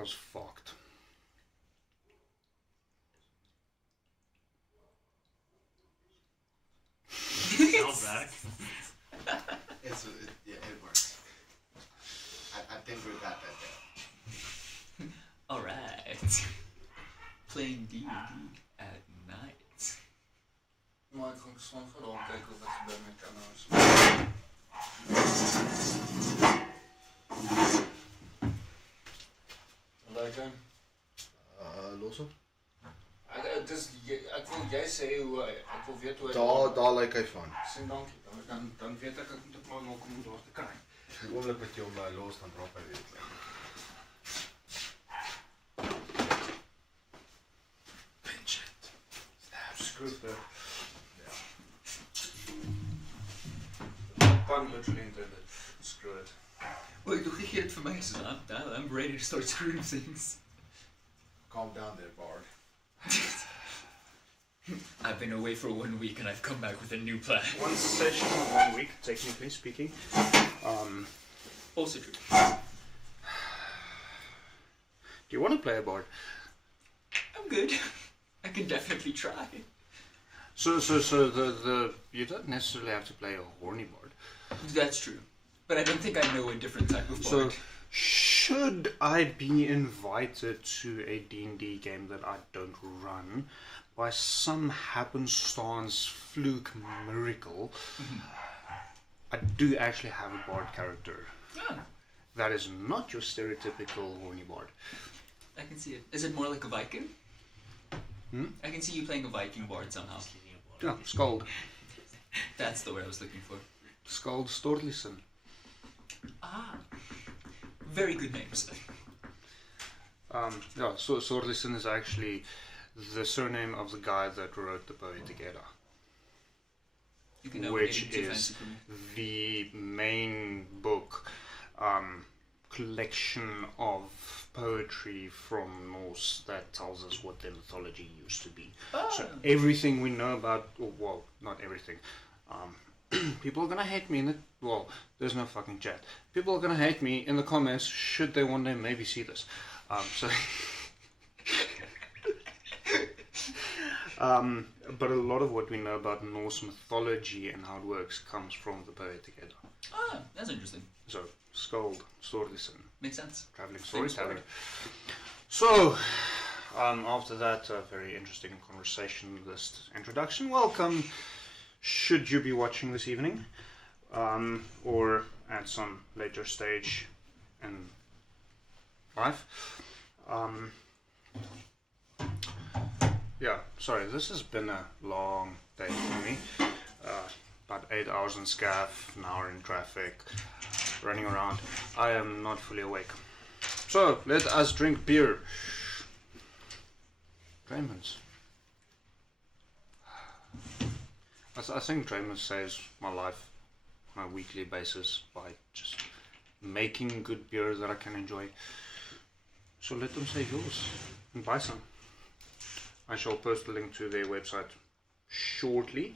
was fucked. Sounds back. It works. I think we got that there. Alright. Playing D&D at night. Maar ik kan gewoon vooral kijken wat er bij mijn camera's. Lekker. Los op. Ik wil jij zeggen hoe ik wil weten hoe hij... Daar lijkt hij van. Sien dankie. Dan weet ek moet ek maar maak om hom daar te kry. Die oomblik wat jy hom los, dan drop hy weer. Pinch it. Snap. Screw it. Pun literally intended. Screw it. Wait, hoe gee jy dit vir my? So I'm ready to start screwing things. Calm down there, Bard. I've been away for 1 week and I've come back with a new plan. One session, 1 week, technically speaking. Also true. Do you want to play a bard? I'm good. I can definitely try. So the you don't necessarily have to play a horny bard. That's true. But I don't think I know a different type of bard. So, should I be invited to a D&D game that I don't run, by some happenstance, fluke, miracle, I do actually have a bard character. Ah, That is not your stereotypical horny bard. I can see it. Is it more like a Viking? Hmm? I can see you playing a Viking bard somehow. Yeah, Skald. That's the word I was looking for. Skald Storlison. Ah, very good names. Yeah, so Storlison is actually the surname of the guy that wrote the Poetic Edda, You can which it too is fancy for me. the main book collection of poetry from Norse that tells us what their mythology used to be. So everything we know about, well, not everything. People are gonna hate me in the, well, there's no fucking chat. People are gonna hate me in the comments should they one day maybe see this. But a lot of what we know about Norse mythology and how it works comes from the Poetic Edda. Ah, that's interesting. So, Skald, Storlison, Makes sense. traveling Same storyteller. story. So, after that very interesting conversationalist introduction, welcome. Should you be watching this evening, or at some later stage in life, yeah, sorry, this has been a long day for me. About 8 hours in scaff, an hour in traffic, running around. I am not fully awake. So, let us drink beer. Draymond's. I think Draymond saves my life on a weekly basis by just making good beer that I can enjoy. So let them save yours and buy some. I shall post a link to their website shortly.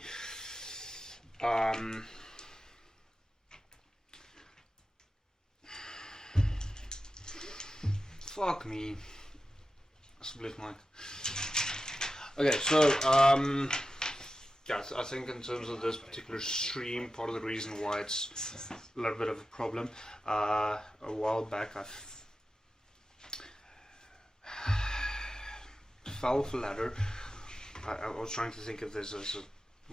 Fuck me. Split mic. Okay, so yeah, I think in terms of this particular stream, part of the reason why it's a little bit of a problem, a while back I fell off a ladder. I was trying to think if there's a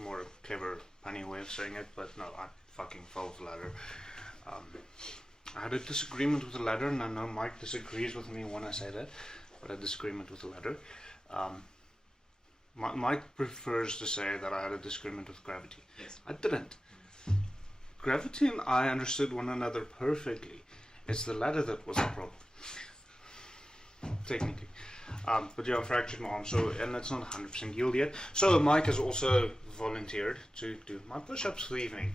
more clever, punny way of saying it, but no, I fucking fell off a ladder. I had a disagreement with the ladder, and I know Mike disagrees with me when I say that, but a disagreement with the ladder. Mike prefers to say that I had a disagreement with gravity. Yes. I didn't. Gravity and I understood one another perfectly. It's the ladder that was the problem. Technically. But yeah, I fractured my arm, so, and it's not 100% healed yet. So Mike has also volunteered to do my push-ups for the evening.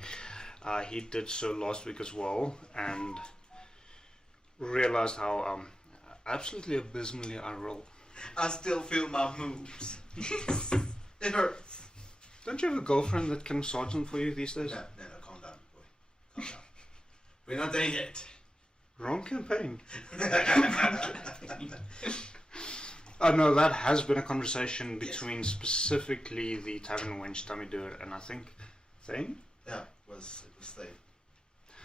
He did so last week as well, and realized how absolutely abysmally I roll. I still feel my moves. It hurts. Don't you have a girlfriend that can massage them for you these days? No, calm down, boy. Calm down. We're not there yet. Wrong campaign. Oh no, that has been a conversation between specifically the Tavern Wench, Tamidur, and I think Thane? Yeah, it was Thane.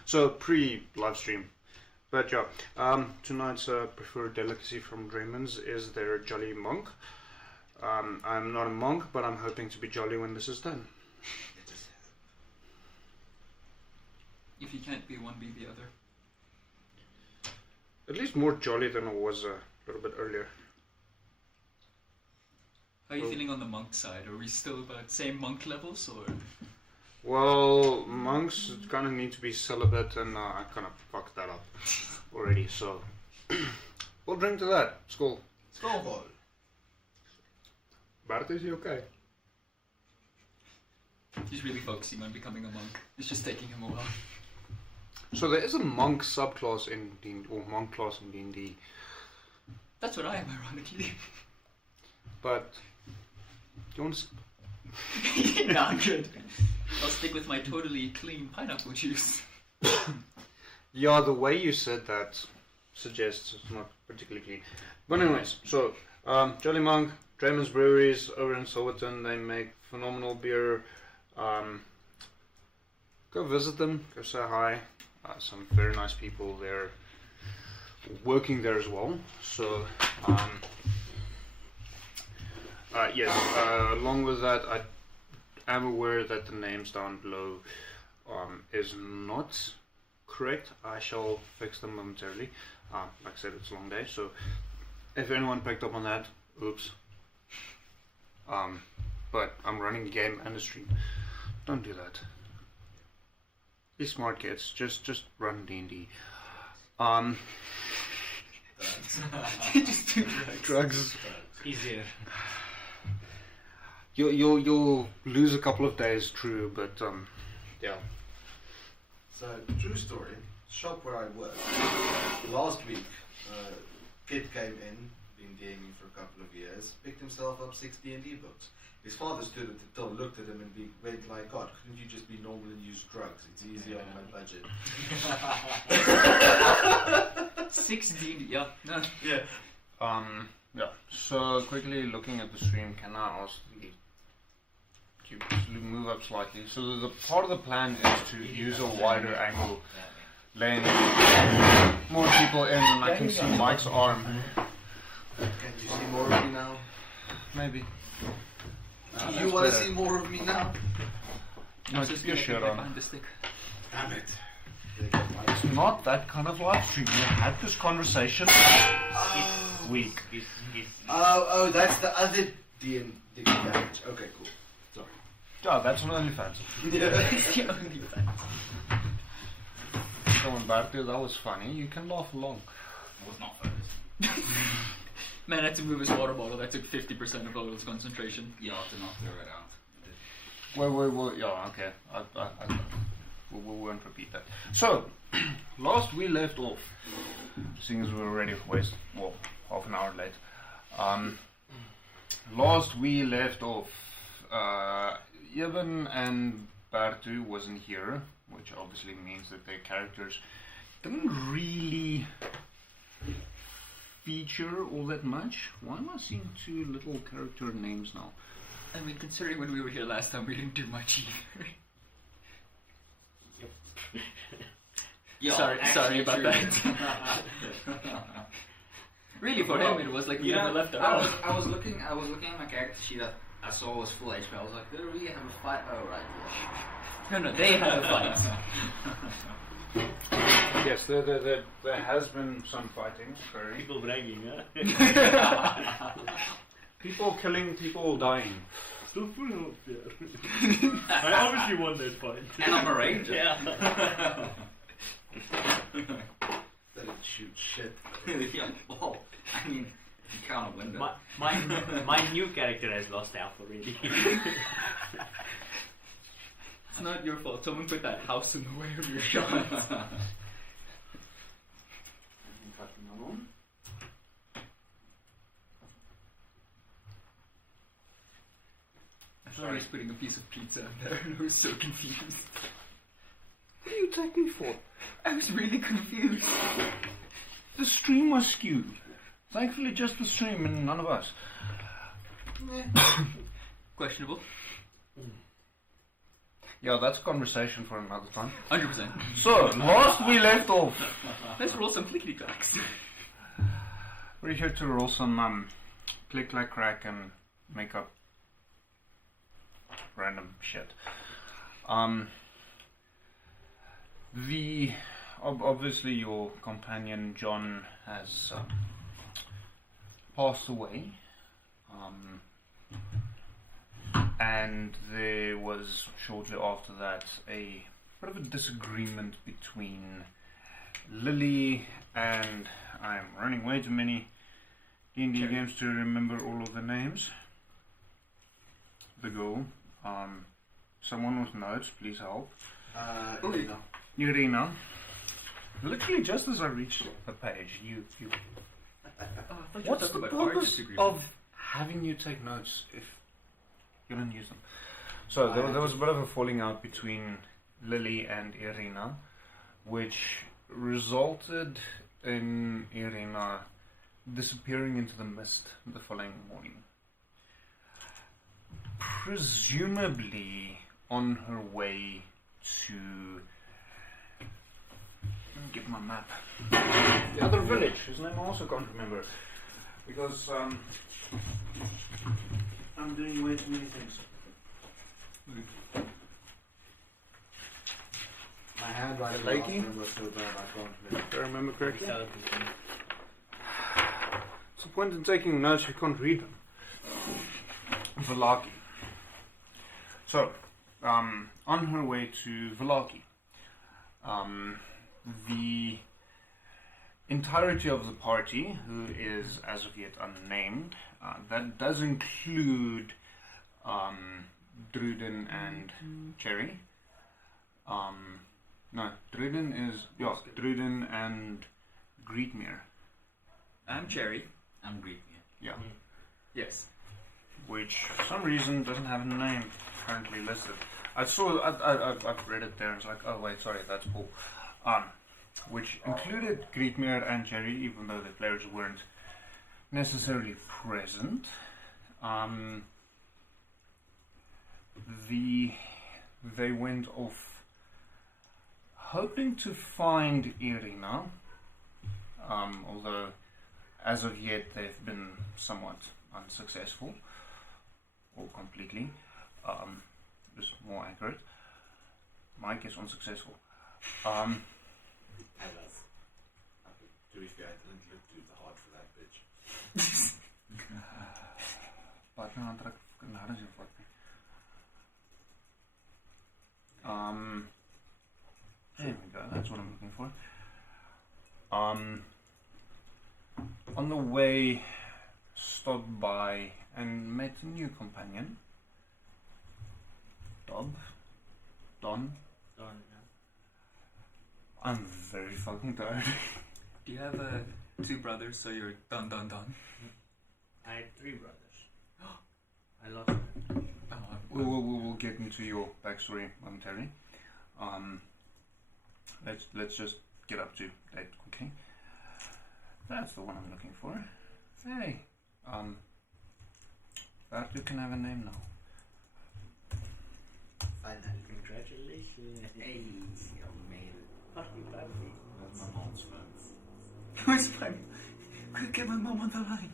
So pre-live stream. But yeah, tonight's preferred delicacy from Draymond's is their Jolly Monk. I'm not a monk, but I'm hoping to be jolly when this is done. If you can't be one, be the other. At least more jolly than I was a little bit earlier. How are you feeling on the monk side? Are we still about same monk levels, or? Well, monks kind of need to be celibate, and I kind of fucked that up already, so we'll drink to that. Skull. Skull. Bart, is he okay? He's really focusing on becoming a monk. It's just taking him a while. So there is a monk subclass in D&D, or monk class in D&D. That's what I am, ironically. But you want to? Nah, good. I'll stick with my totally clean pineapple juice. Yeah, the way you said that suggests it's not particularly clean. But anyways, so Jolly Monk, Draymond's Breweries over in Silverton, they make phenomenal beer. Go visit them, go say hi. Some very nice people there working there as well. So yes, along with that, I am aware that the names down below is not correct. I shall fix them momentarily. Like I said, it's a long day, so if anyone picked up on that, oops. But I'm running a game and a stream. Don't do that. Be smart, kids. Just run D&D. Just do Drugs. Easier. You'll lose a couple of days, true, but yeah. So, true story. Shop where I work. Last week, kid came in, been DMing for a couple of years, picked himself up 6 D&D books. His father stood at the till, looked at him and went like, God, couldn't you just be normal and use drugs? It's easier on my budget. 6 D&D, yeah. No. Yeah. Yeah. So quickly looking at the stream, can I ask you to move up slightly? So the part of the plan is to use a wider angle, letting more people in, and I can see Mike's arm. Can you see more of me now? Maybe. You want to see more of me now? No, keep your shirt on. Behind the stick. Damn it. It's not that kind of live stream. We had this conversation last week. Oh, that's the other D&D damage. Okay, cool. Sorry. Yeah, that's an OnlyFans. It's the only fact. Going back there, that was funny. You can laugh along. It was not focused. Man had to move his water bottle. That took 50% of Oil's concentration. Yeah, I did not throw it out. Wait, yeah, okay. We won't repeat that. So, last we left off, seeing as we were already half an hour late. Last we left off, Eben and Bartu wasn't here, which obviously means that their characters didn't really feature all that much. Why am I seeing 2 little character names now? I mean, considering when we were here last time, we didn't do much either. Yeah, sorry about true. that. Really, for him, it was like we never left our house. I was looking at my character sheet that I saw was full HP. I was like, do we have a fight? Oh, right. No, they had a fight. Yes, there has been some fighting. Sorry. People bragging, huh? People killing, people dying. Still full of fear. I obviously won that fight. And I'm a ranger. Yeah. That didn't shoot shit. Yeah, well, I mean, you can't win that. My new character has lost half already. It's not your fault. Someone put that house in the way of your shots. I thought I was putting a piece of pizza in there and I was so confused. What are you take me for? I was really confused. The stream was skewed. Thankfully, just the stream and none of us. Questionable. Yeah, that's a conversation for another time. 100%. So, last we left off. Let's roll some clickety clacks. We're here to roll some click, clack, crack, and make up random shit. Obviously your companion John has passed away, and there was shortly after that a bit of a disagreement between Lily and I'm running way too many D&D games to remember all of the names. The girl, someone with notes, please help. Irina. Literally just as I reached the page, you. What's the purpose of having you take notes if you don't use them? So there was a bit of a falling out between Lily and Irina, which resulted in Irina disappearing into the mist the following morning. Presumably on her way to... Get my map. The other village, whose name I also can't remember. Because I'm doing way too many things. My handwriting Lakey? was so bad I can't remember. If I remember correctly. What's the point in taking notes if you can't read them? Vallaki. So, on her way to Vallaki, the entirety of the party, who is as of yet unnamed, that does include Druden and Cherry. No, Druden and Greetmere. I'm Cherry. I'm Greek. Yeah. Yes. Which for some reason doesn't have a name currently listed. I've read it there and it's like, oh wait, sorry, that's Paul. Which included Greetmere and Cherry, even though the players weren't necessarily present. They went off hoping to find Irina, although as of yet they've been somewhat unsuccessful, or completely, is more accurate. Mike is unsuccessful. I was. To be fair, I didn't look too hard for that bitch. There we go, that's what I'm looking for. On the way, stopped by and met a new companion. Don. Done, I'm very fucking tired. Do you have two brothers, so you're done? I had 3 brothers. I lost them. We'll get into your backstory momentarily. Let's just get up to date quickly. That's the one I'm looking for. Hey, that you can have a name now. Finally. Congratulations. Hey, I made it. Happy birthday. That's my mom's friends. Where's my... Quick, get my mom on the line.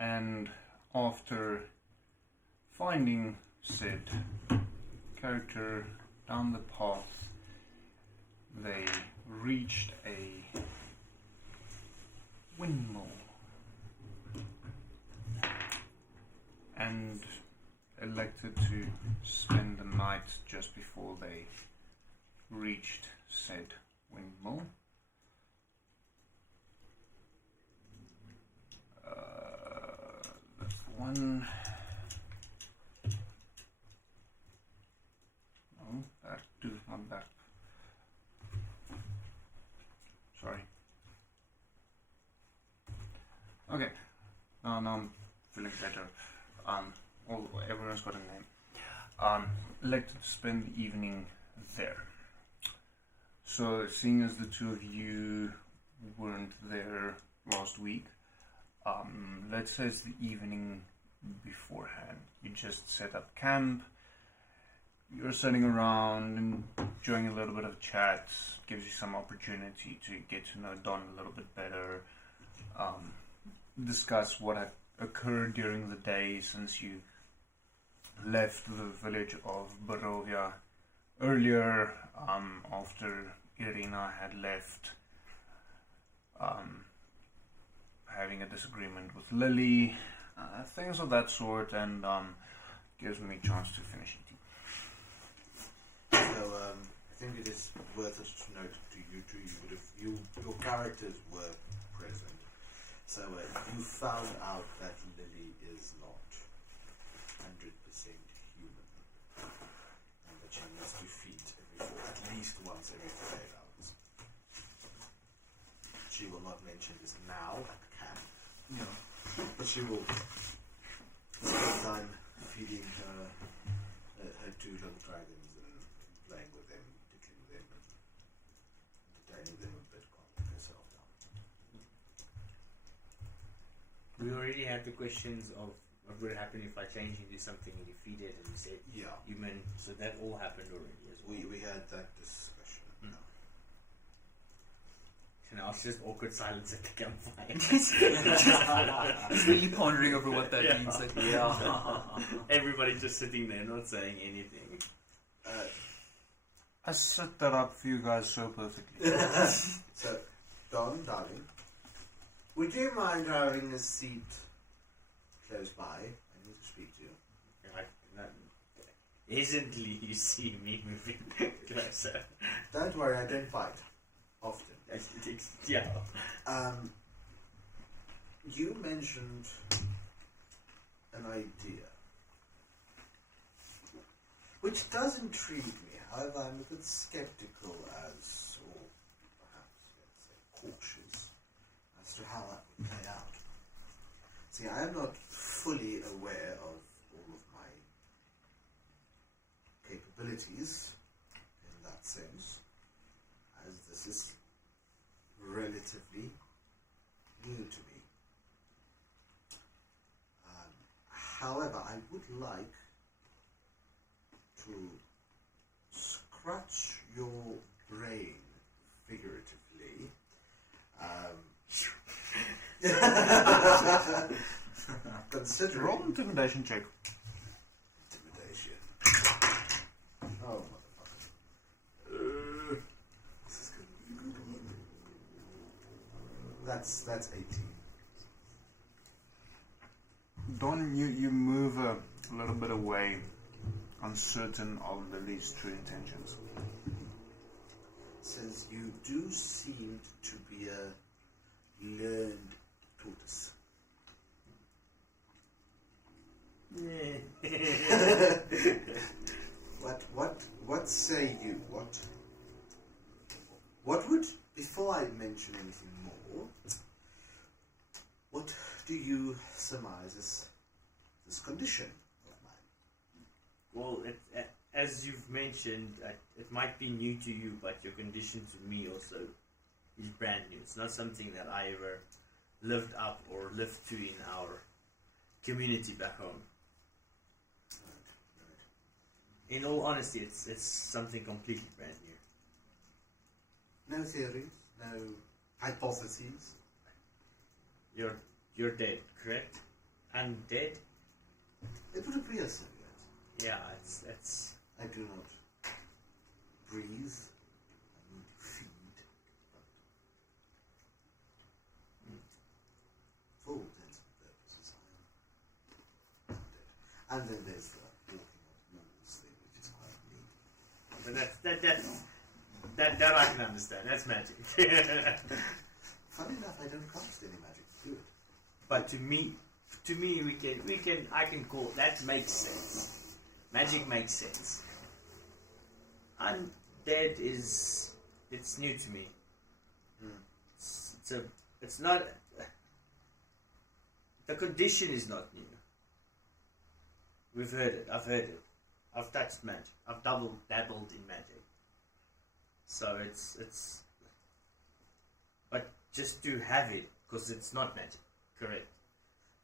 And after finding said character down the path, they reached a windmill and elected to spend the night just before they reached said windmill. That's the one. No, that too, not that. Sorry. Okay. Now I'm feeling better. Everyone's got a name. elected to spend the evening there. So, seeing as the two of you weren't there last week, let's say it's the evening beforehand. You just set up camp. You're sitting around and enjoying a little bit of chat. Gives you some opportunity to get to know Don a little bit better. Discuss what had occurred during the day since you left the village of Barovia earlier, after Irina had left, having a disagreement with Lily, things of that sort, and gives me a chance to finish eating. So I think it is worth it to note to you two, your characters were present. So you found out that Lily is not 100% human, and that she needs to feed at least once every 48 hours. She will not mention this now at camp, but she will spend time feeding her two little dragons and playing with them, tickling them, and entertaining them a bit, calming herself down. We already had the questions of what would happen if I changed into something and you feed it and you said human, so that all happened already as well. We had that discussion. No. And now it's just awkward silence at the campfire. He's really pondering over what that means. Like, Everybody's just sitting there not saying anything. I set that up for you guys so perfectly. So, Don, darling, would you mind having a seat close by? I need to speak to you. Hesitantly, you see me moving closer. Don't worry, I don't fight often. Yeah. You mentioned an idea, which does intrigue me. However, I'm a bit skeptical as, or perhaps, let's say, cautious as to how that would play out. See, I am not fully aware of all of my capabilities in that sense, as this is relatively new to me. However, I would like to scratch your brain figuratively. Considering Roll intimidation check. intimidation. Oh, motherfucker. This is going to be a good one. That's 18. Don, you move a little bit away, uncertain of Lily's true intentions. Says you do seem to be a learned tortoise. What say you? What would, before I mention anything more, what do you surmise as this condition of mine? Well, as you've mentioned, it might be new to you, but your condition to me also is brand new. It's not something that I ever lived up or lived to in our community back home. Right. In all honesty, it's something completely brand new. No theories, no hypotheses. You're dead, correct? Undead? It would appear so, yes. Yeah, it's. I do not breathe. I need to feed. But for all intents and purposes, I am undead. And then there's the walking on walls thing, which is quite neat. But that I can understand. That's magic. Funny enough, I don't cast any magic to do it. But to me, I can call that makes sense. Magic makes sense. Undead it's new to me. It's not. The condition is not new. We've heard it. I've heard it. I've touched magic. I've dabbled in magic. So it's. But just to have it, because it's not magic, correct?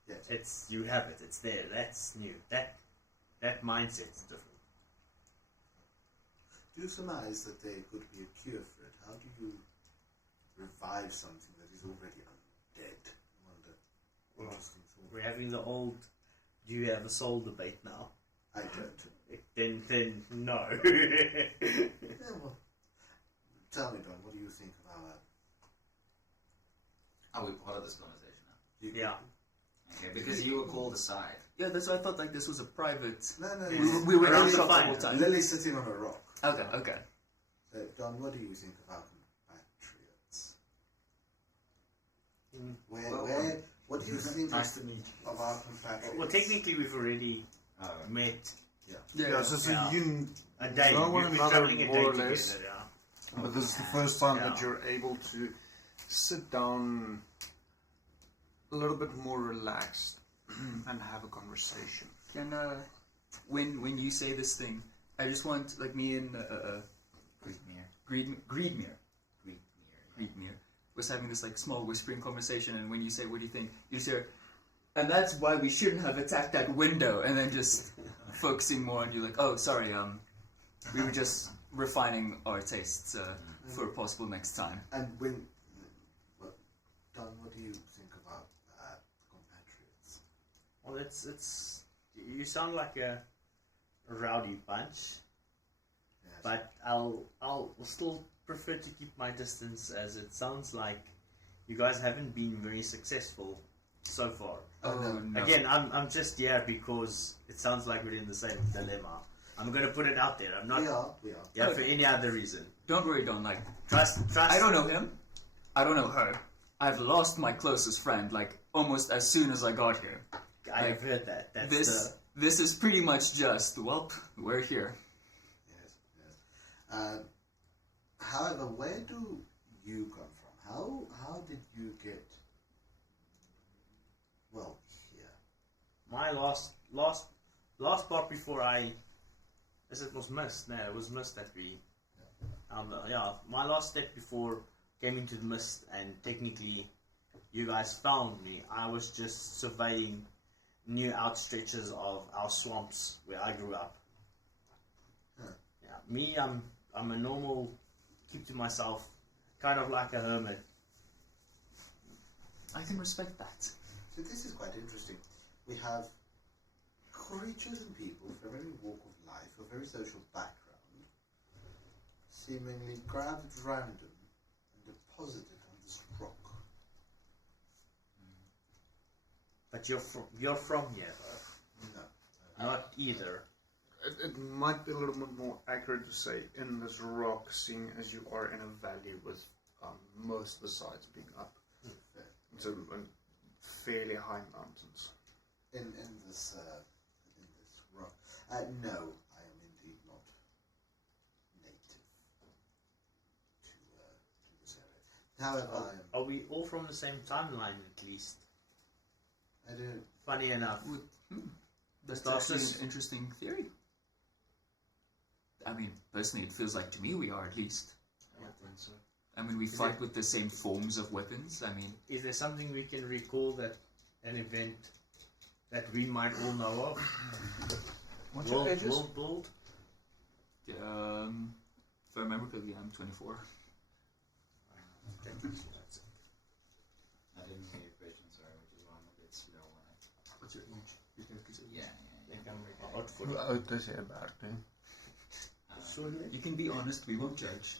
Yes. It's you have it. It's there. That's new. That mindset's different. Do you surmise that there could be a cure for it? How do you revive something that is already undead? I wonder. Well, Interesting thought. We're having the old. Do you have a soul debate now? I don't. Then no. Yeah, well, tell me, Don, what do you think about that? Are we part of this conversation now? Yeah. Okay, because you were called aside. Yeah, that's why I thought like this was a private. No. We were Around in the shots the fire. whole time. Lily's sitting on a rock. Okay. Don, what do you think about compatriots? What do you think Nice to meet you. about compatriots? Well, technically, we've already met Yeah. so Yeah. you a day. know one We've been another traveling a more day or less. together. Yeah. But this is the first time that Yeah. you're able to sit down a little bit more relaxed and have a conversation. Can when you say this thing, I just want like me and Greedmere was having this like small whispering conversation, and when you say what do you think, you say, and that's why we shouldn't have attacked that window, and then just focusing more on you like, oh sorry, we were just refining our tastes for a possible next time. And Don, what do you think about compatriots? Well, it's you sound like a rowdy bunch, Yes. but I'll still prefer to keep my distance, as it sounds like you guys haven't been very successful so far. Oh no. Again, I'm just here because it sounds like we're in the same dilemma. I'm gonna put it out there. I'm not We are. here for any other reason. Don't worry, Don. Like Trust. I don't know him. I don't know her. I've lost my closest friend like almost as soon as I got here. I've heard that. That's This is pretty much just, well, we're here. Yes. However, where do you come from? How did you get here? my last part before it was mist. No, it was mist that we. My last step before came into the mist, and technically, you guys found me. I was just surveying new outstretches of our swamps where I grew up. Huh. Yeah, me, I'm a normal, keep to myself, kind of like a hermit. I can respect that. So this is quite interesting. We have creatures and people from every walk of life, a very social background, seemingly grabbed at random and deposited on this rock. But you're from here, though. No. Not either. It might be a little bit more accurate to say in this rock, seeing as you are in a valley with most of the sides being up. Fair. So fairly high mountains. In this rock. No, I am indeed not native to this area. However, Are we all from the same timeline, at least? I do. Funny enough. That's Starts actually us- an interesting theory. I mean, personally, it feels like to me we are at least. I don't think so. I mean, we fight with the same forms of weapons. I mean, Is there something we can recall that an event that we might all know of? What's your ages? World build? if I remember correctly, I'm 24. I didn't hear your question, sorry, which is why I'm a bit slow on it. What's your age? Yeah. Out for Hoe oud is jy Bert? You can be honest. We won't judge.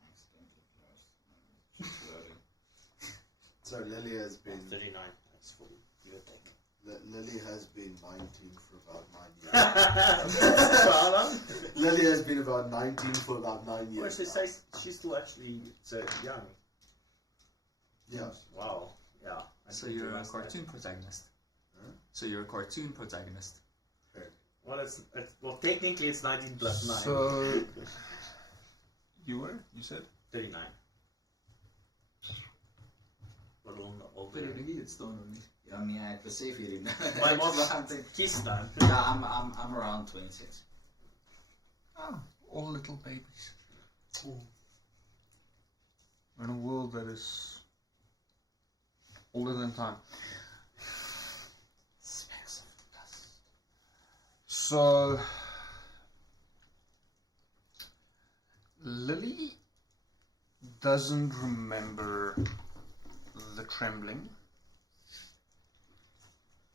Thanks, don't get lost. Just loading. So Lily has been 39. That's for you. Lily has been 19 for about 9 years. Lily has been about 19 for about 9 Well, years. she's still actually so young. Yeah. Wow. Yeah. So you're a cartoon protagonist. Huh? So you're a cartoon protagonist. Well, well, technically it's 19 plus 9. So you said 39. But all the But maybe it's still only. I mean, I could say if you didn't know. My That's boss what I'm saying. Kistan. Yeah, I'm around 26. Oh, all little babies. In a world that is older than time. Smells of dust. So, Lily doesn't remember the trembling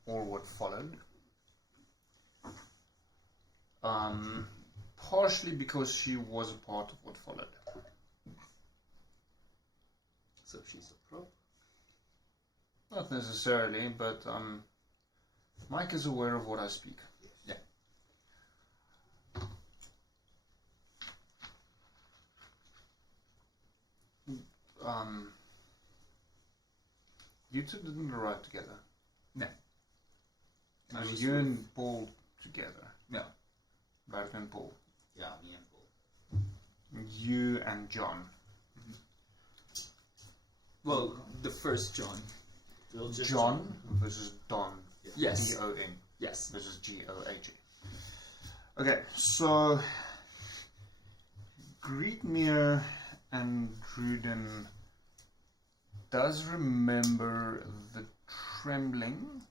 or what followed. Partially because she was a part of what followed. So she's a pro. Not necessarily, but Mike is aware of what I speak. Yeah. You two didn't arrive together. No. I mean, Just you with- and Paul together. No. Bart and Paul. Yeah, me and Paul. You and John. Well, the first John. John versus Don. Yes. D-O-N Yes. versus G-O-H. Okay, so Greetmere and Druden does remember the trembling.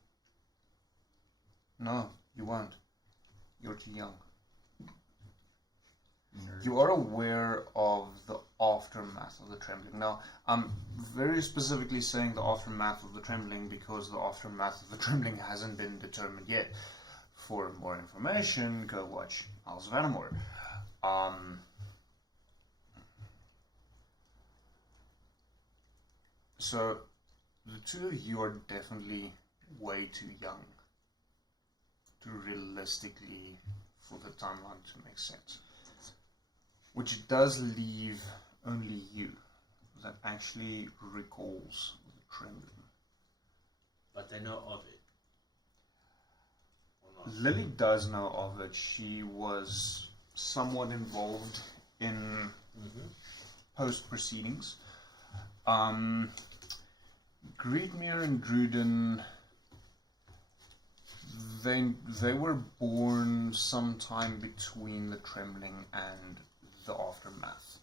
No, you won't. You're too young. You are aware of the aftermath of the trembling. Now, I'm very specifically saying the aftermath of the trembling because the aftermath of the trembling hasn't been determined yet. For more information, go watch Isles of Animor. So, the two of you are definitely way too young to realistically for the timeline to make sense. Which does leave only you that actually recalls the trembling. But I know of it. Or not. Lily does know of it. She was somewhat involved in post proceedings. Greetmere and Druden, they were born sometime between the trembling and the aftermath.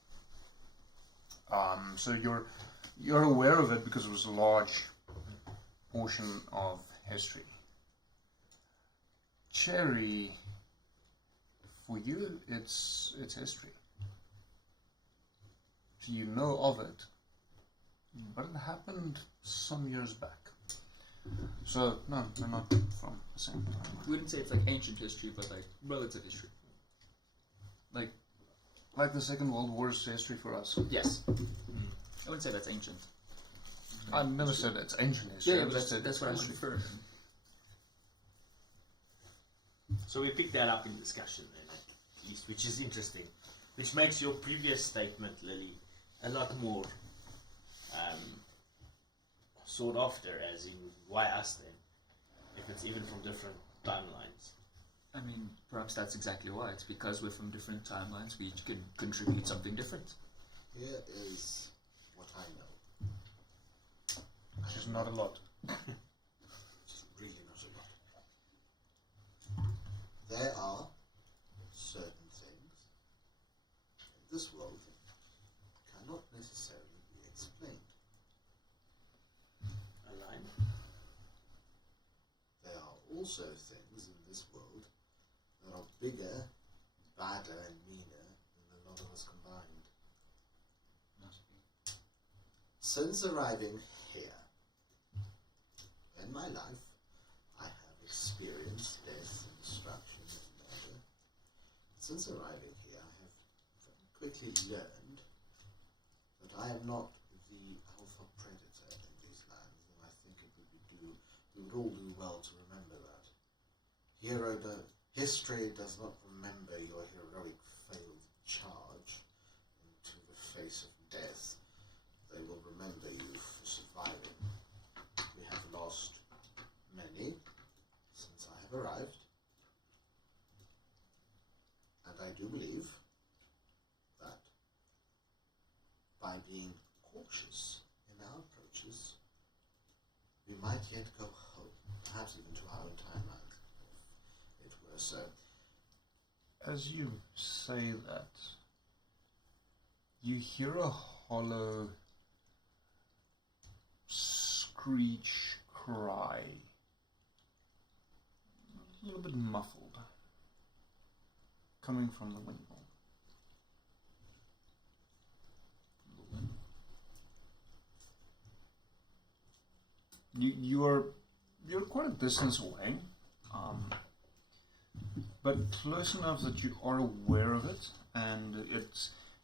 So you're aware of it because it was a large portion of history. Cherry, for you, it's history. You know of it, but it happened some years back. So no, they're not from the same time. We wouldn't say it's like ancient history, but like relative history. Like the Second World War's history for us. Yes. I wouldn't say that's ancient. I never said it's ancient history. Yeah, I but just said that's it's what I'm history. referring. So we picked that up in discussion then, at least, which is interesting. Which makes your previous statement, Lily, a lot more sought after, as in, why us then? If it's even from different timelines. I mean, perhaps that's exactly why. It's because we're from different timelines. We each can contribute something different. Here is what I know. Which is not a lot. It's really not a lot. There are certain things in this world that cannot necessarily be explained. Align. There are also things in this world that are bigger, badder, and meaner than the lot of us combined. Since arriving here, in my life, I have experienced death and destruction and murder. Since arriving here, I have very quickly learned that I am not the alpha predator in these lands, and I think we would all do well to remember that. History does not remember your heroic failed charge into the face of death. They will remember you for surviving. We have lost many since I have arrived, and I do believe that by being cautious in our approaches, we we might yet go home, perhaps even to our own timeline, if it were so. As you say that, you hear a hollow screech cry, a little bit muffled, coming from the windmill. You're quite a distance away, but close enough that you are aware of it, and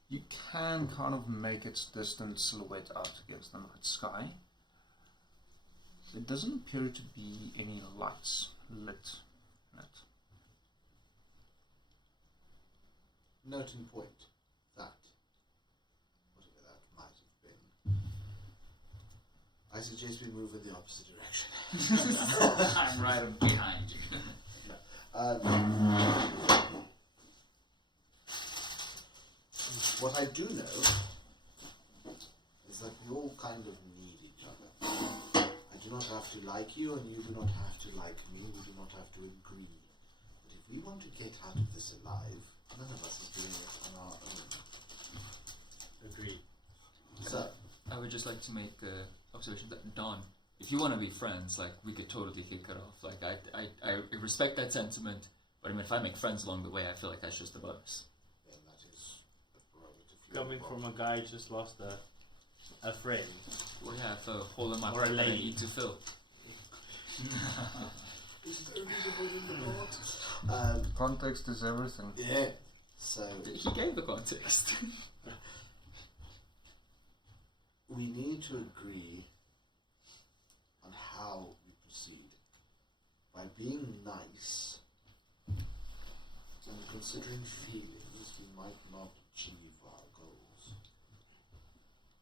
you can kind of make its distant silhouette out against the night sky. There doesn't appear to be any lights lit in it. Note in point that, whatever that might have been, I suggest we move in the opposite direction. I'm right behind you. What I do know is that we all kind of need each other. I do not have to like you, and you do not have to like me. We do not have to agree. But if we want to get out of this alive, none of us is doing it on our own. Agreed. So, I would just like to make the observation that Dawn, if you want to be friends, like, we could totally hit it off. Like, I respect that sentiment, but I mean, if I make friends along the way, I feel like that's just a bonus. then that is a prerogative. Coming from a guy who just lost a friend. We have a hole in my Or a heart that I lady. need to fill. Is it only the way you report? Context is everything. Yeah. So, He gave the context. we need to agree on how we proceed. By being nice and considering feelings, we might not achieve our goals.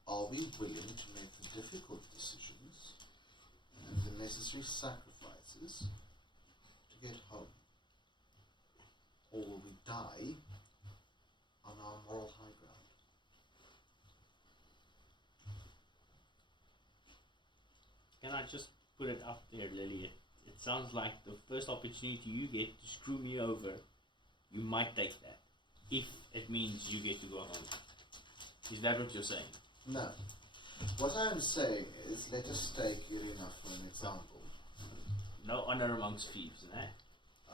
Are we willing to make the difficult decisions and the necessary sacrifices to get home? Or will we die on our moral high ground? Can I just put it up there, Lily? It sounds like the first opportunity you get to screw me over, you might take that. If it means you get to go home. Is that what you're saying? No. What I am saying is, let us take Irina for an example. No honor amongst thieves, eh?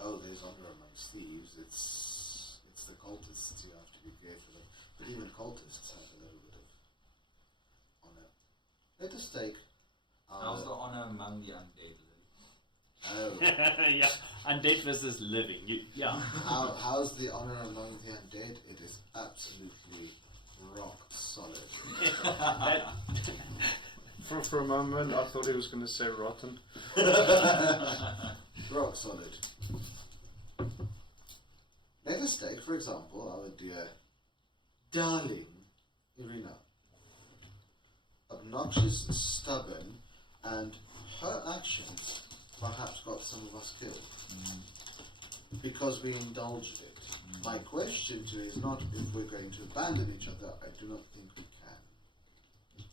Oh, there's honor amongst thieves. It's the cultists you have to be careful of. But even cultists have a little bit of honor. Let us take How's the honor among the undead? Oh. Yeah, undead versus living. Yeah. How's the honor among the undead? It is absolutely rock solid. For a moment, I thought he was going to say rotten. Rock solid. Let us take, for example, our dear darling Irina. Obnoxious, stubborn, and her actions perhaps got some of us killed because we indulged it. My question to you is not if we're going to abandon each other. I do not think we can.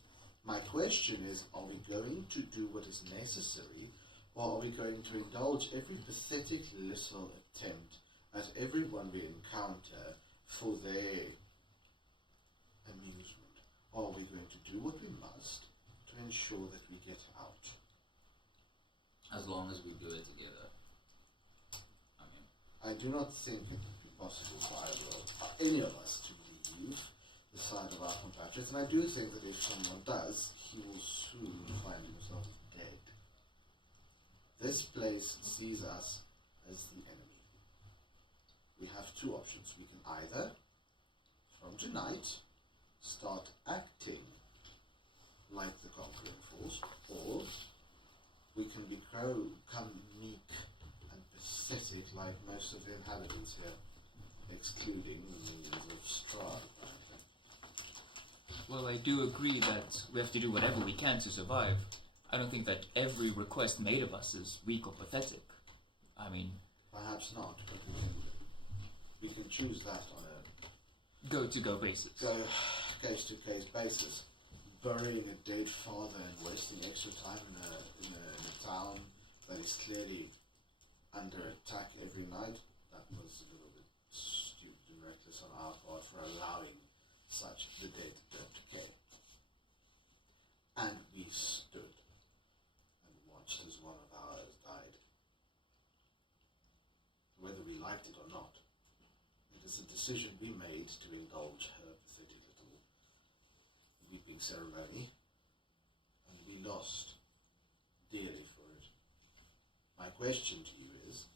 My question is, are we going to do what is necessary, or are we going to indulge every pathetic little attempt at everyone we encounter for their amusement? Or are we going to do what we must to ensure that we get out? As long as we do it together. I mean, I do not think it would be possible for any of us to leave the side of our compatriots, and I do think that if someone does, he will soon find himself dead. This place sees us as the enemy. We have two options. We can either, from tonight, start acting like the conquering force, or we can become meek and pathetic like most of the inhabitants here, excluding the millions of Strahd. Well, I do agree that we have to do whatever we can to survive. I don't think that every request made of us is weak or pathetic. I mean, Perhaps not, but we can choose that on a go-to-go basis. case-to-case basis. Burying a dead father and wasting extra time in a town that is clearly under attack every night, that was a little bit stupid and reckless on our part for allowing such the dead don't decay. And we stood and watched as one of ours died. Whether we liked it or not, it is a decision we made to indulge her pathetic little weeping ceremony, and we lost dearly for it. My question to you is,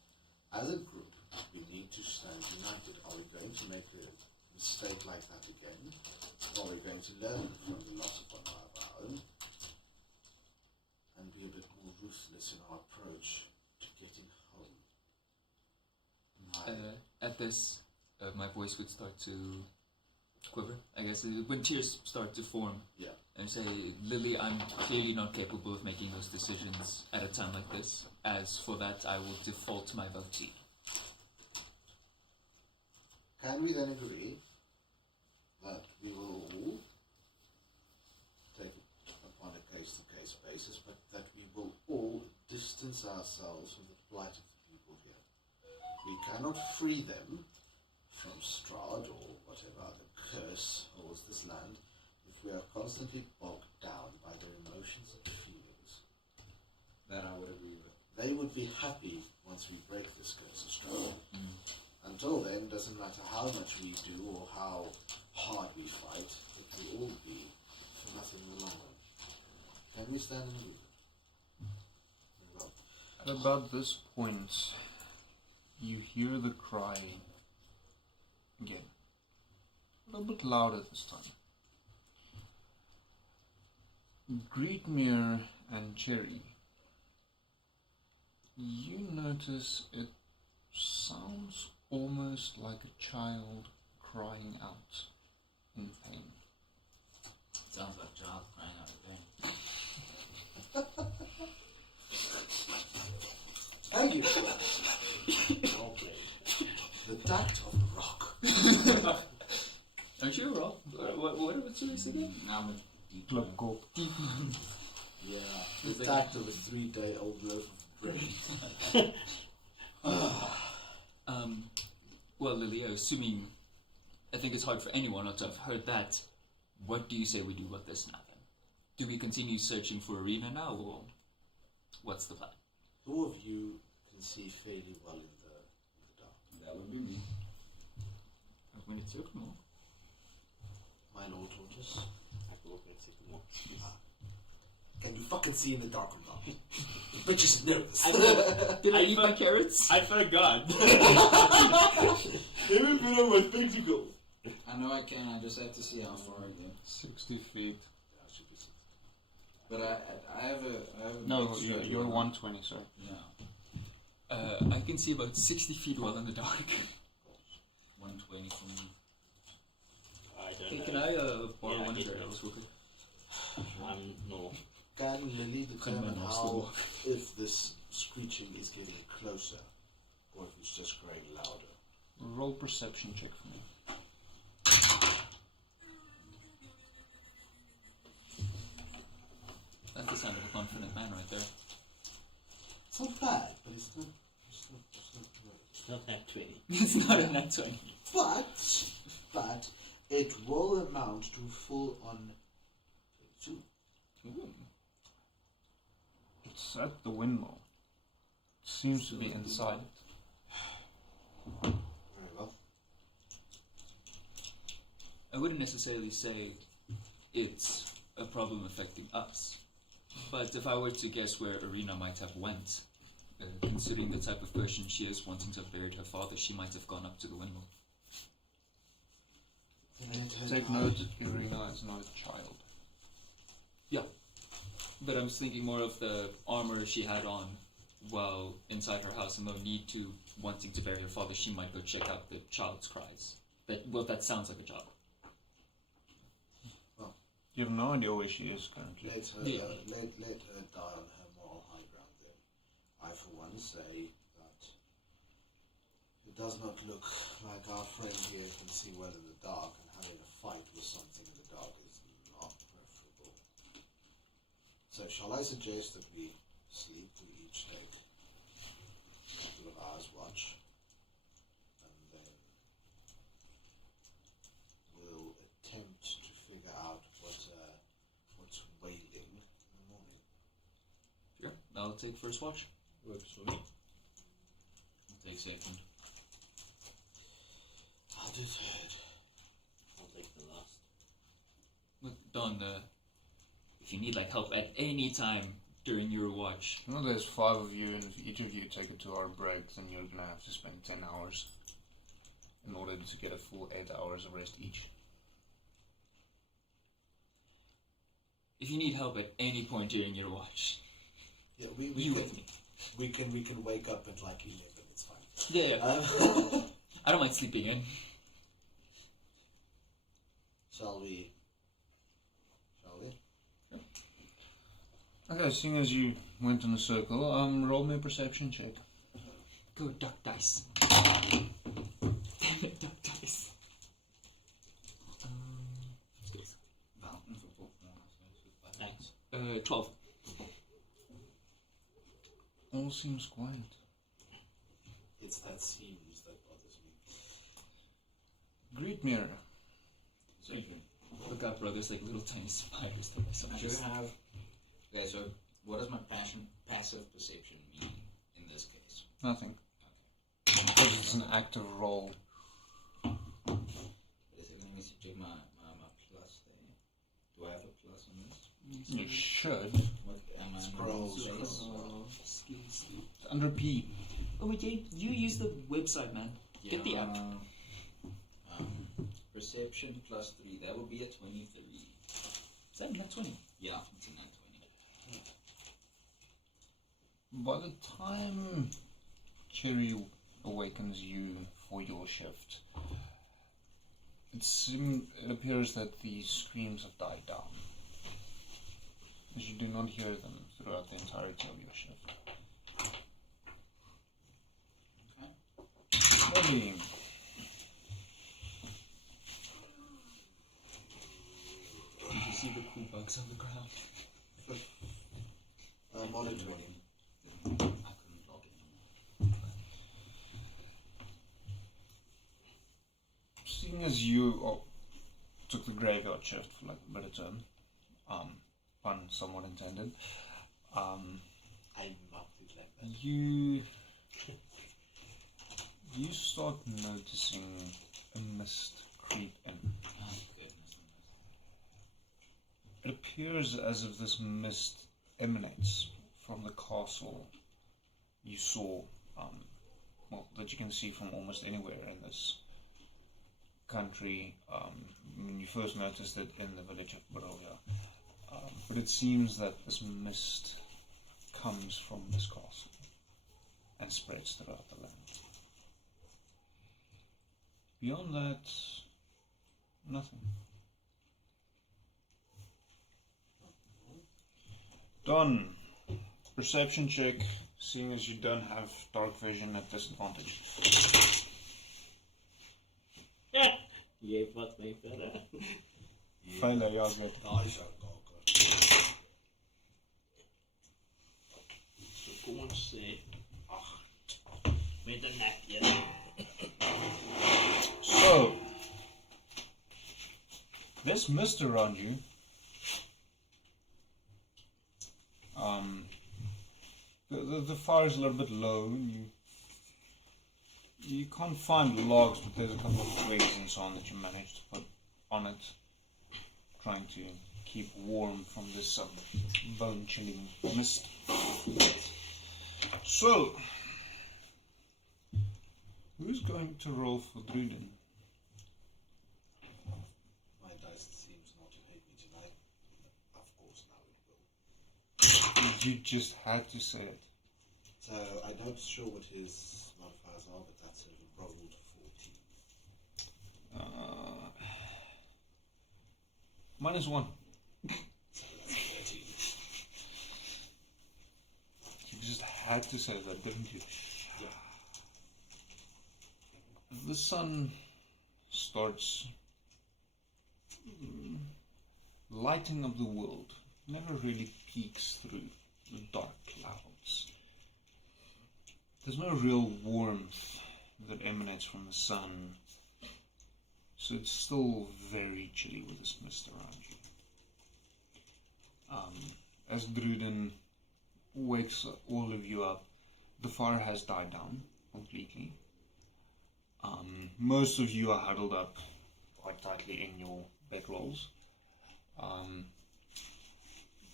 as a group, we need to stand united. Are we going to make a mistake like that again? Or are we going to learn from the loss of one of our own and be a bit more ruthless in our approach to getting home? At this, my voice would start to quiver, I guess, when tears start to form. Yeah. And say, Lily, I'm clearly not capable of making those decisions at a time like this. As for that, I will default my vote to you. Can we then agree that we will all take it upon a case-to-case basis, but that we will all distance ourselves from the plight of the people here? We cannot free them from Strahd or whatever other curse holds this land if we are constantly bogged down by their emotions and feelings. That I would agree with. They would be happy once we break this curse of Strahd. Until then, doesn't matter how much we do or how hard we fight, it will all be for nothing in the long run. Can we stand in agreement? At about this point, you hear the cry again. A little bit louder this time. Greetmere and Cherry, you notice it sounds almost like a child crying out in pain. Sounds like a child crying out of pain. Thank you for that. Well played. The tact of the rock. Aren't you a rock? What's yours again? I'm a deep Club man. Corp. Yeah, the tact of a 3-day-old loaf of bread. Well, Lily, assuming, I think it's hard for anyone not to have heard that, what do you say we do with this now then? Do we continue searching for Arena now, or what's the plan? Who of you can see fairly well in the dark? That would be me. When it's open, more. My Lord Tortoise. I can look and see more. Can you fucking see in the dark or not? The bitch is nervous. Did I eat my carrots? I forgot. Let me put on my spectacles. I know I can, I just have to see how far I go. 60 feet. But I have a No, big you're shield. 120, sorry. No. I can see about 60 feet well in the dark. 120 from me. I don't Hey, know. can I borrow Yeah, I one of did your know. arrows real quick? No. Can Lily determine Couldn't how if this screeching is getting closer or if it's just growing louder? Roll perception check for me. That's the sound of a confident man right there. It's not bad, but it's not It's not that 20. It's not a nat 20. But it will amount to full on 22. It's at the windmill. Seems to be inside it. Very well. I wouldn't necessarily say it's a problem affecting us, but if I were to guess where Arena might have went, considering the type of person she is, wanting to have buried her father, she might have gone up to the windmill. Take note, Irina is not a child. Yeah, but I was thinking more of the armor she had on while inside her house, and no need to wanting to bury her father, she might go check out the child's cries. That sounds like a child. You have no idea where she is currently. Let her die on her moral high ground then. I for one say that it does not look like our friend here can see well in the dark, and having a fight with something in the dark is not preferable. So shall I suggest that we sleep. We each take a couple of hours watch, and then we'll attempt to figure out what's wailing in the morning. Sure. I'll take first watch. Works for me. I'll take second. I'll do third. I'll take the last. Look, Don, if you need like help at any time during your watch. Well, there's 5 of you, and if each of you take a 2-hour break, then you're gonna have to spend 10 hours in order to get a full 8 hours of rest each. If you need help at any point during your watch, Yeah, we can wake up at like 11. It's fine. yeah. I don't mind sleeping in. Shall we? Okay, seeing as you went in a circle, roll me a perception check. Go duck dice. Damn it, duck dice. Mountain for book. Thanks. 12. All seems quiet. It's that seems that bothers me. Greet mirror. Look out, bro, there's like little tiny spiders there. So I do have. Okay, so what does my passive perception mean in this case? Nothing. Because it's an active roll. But is it going to check my plus there? Do I have a plus on this? You should. What am I? Scrolls. Skills. It's under P. Oh, wait, you use the website, man. Get the app. Perception plus 3. That would be a 23. Is that not 20? Yeah, it's a nat 20. By the time Cherry awakens you for your shift, it appears that the screams have died down, as you do not hear them throughout the entirety of your shift. Okay. Maybe. Did you see the cool bugs on the ground? Monitoring. I couldn't log in. Seeing as you took the graveyard shift for like a bit of term, pun somewhat intended, I marked it like that. you start noticing a mist creep in. Oh, goodness. It appears as if this mist emanates from the castle you saw, that you can see from almost anywhere in this country. When you first noticed it in the village of Barovia, but it seems that this mist comes from this castle and spreads throughout the land. Beyond that, nothing. Done. Perception check, seeing as you don't have dark vision at disadvantage. Jy vat my verder. Failure, ja, good. Daai sou dalk. So kom ons sê 8 met 'n nat 1. So, this mist around you, the fire is a little bit low, and you can't find logs, but there's a couple of twigs and so on that you managed to put on it, trying to keep warm from this bone-chilling mist. So, who's going to roll for Druden? My dice seems not to hate me tonight. Of course, now it will. You just had to say it. So I'm not sure what his modifiers are, but that's a rolled 14. -1. So that's 13. You just had to say that, didn't you? Yeah. The sun starts lighting up the world. Never really peeks through the dark clouds. there's no real warmth that emanates from the sun, so it's still very chilly with this mist around you. As Druden wakes all of you up, the fire has died down completely. Most of you are huddled up quite tightly in your bedrolls.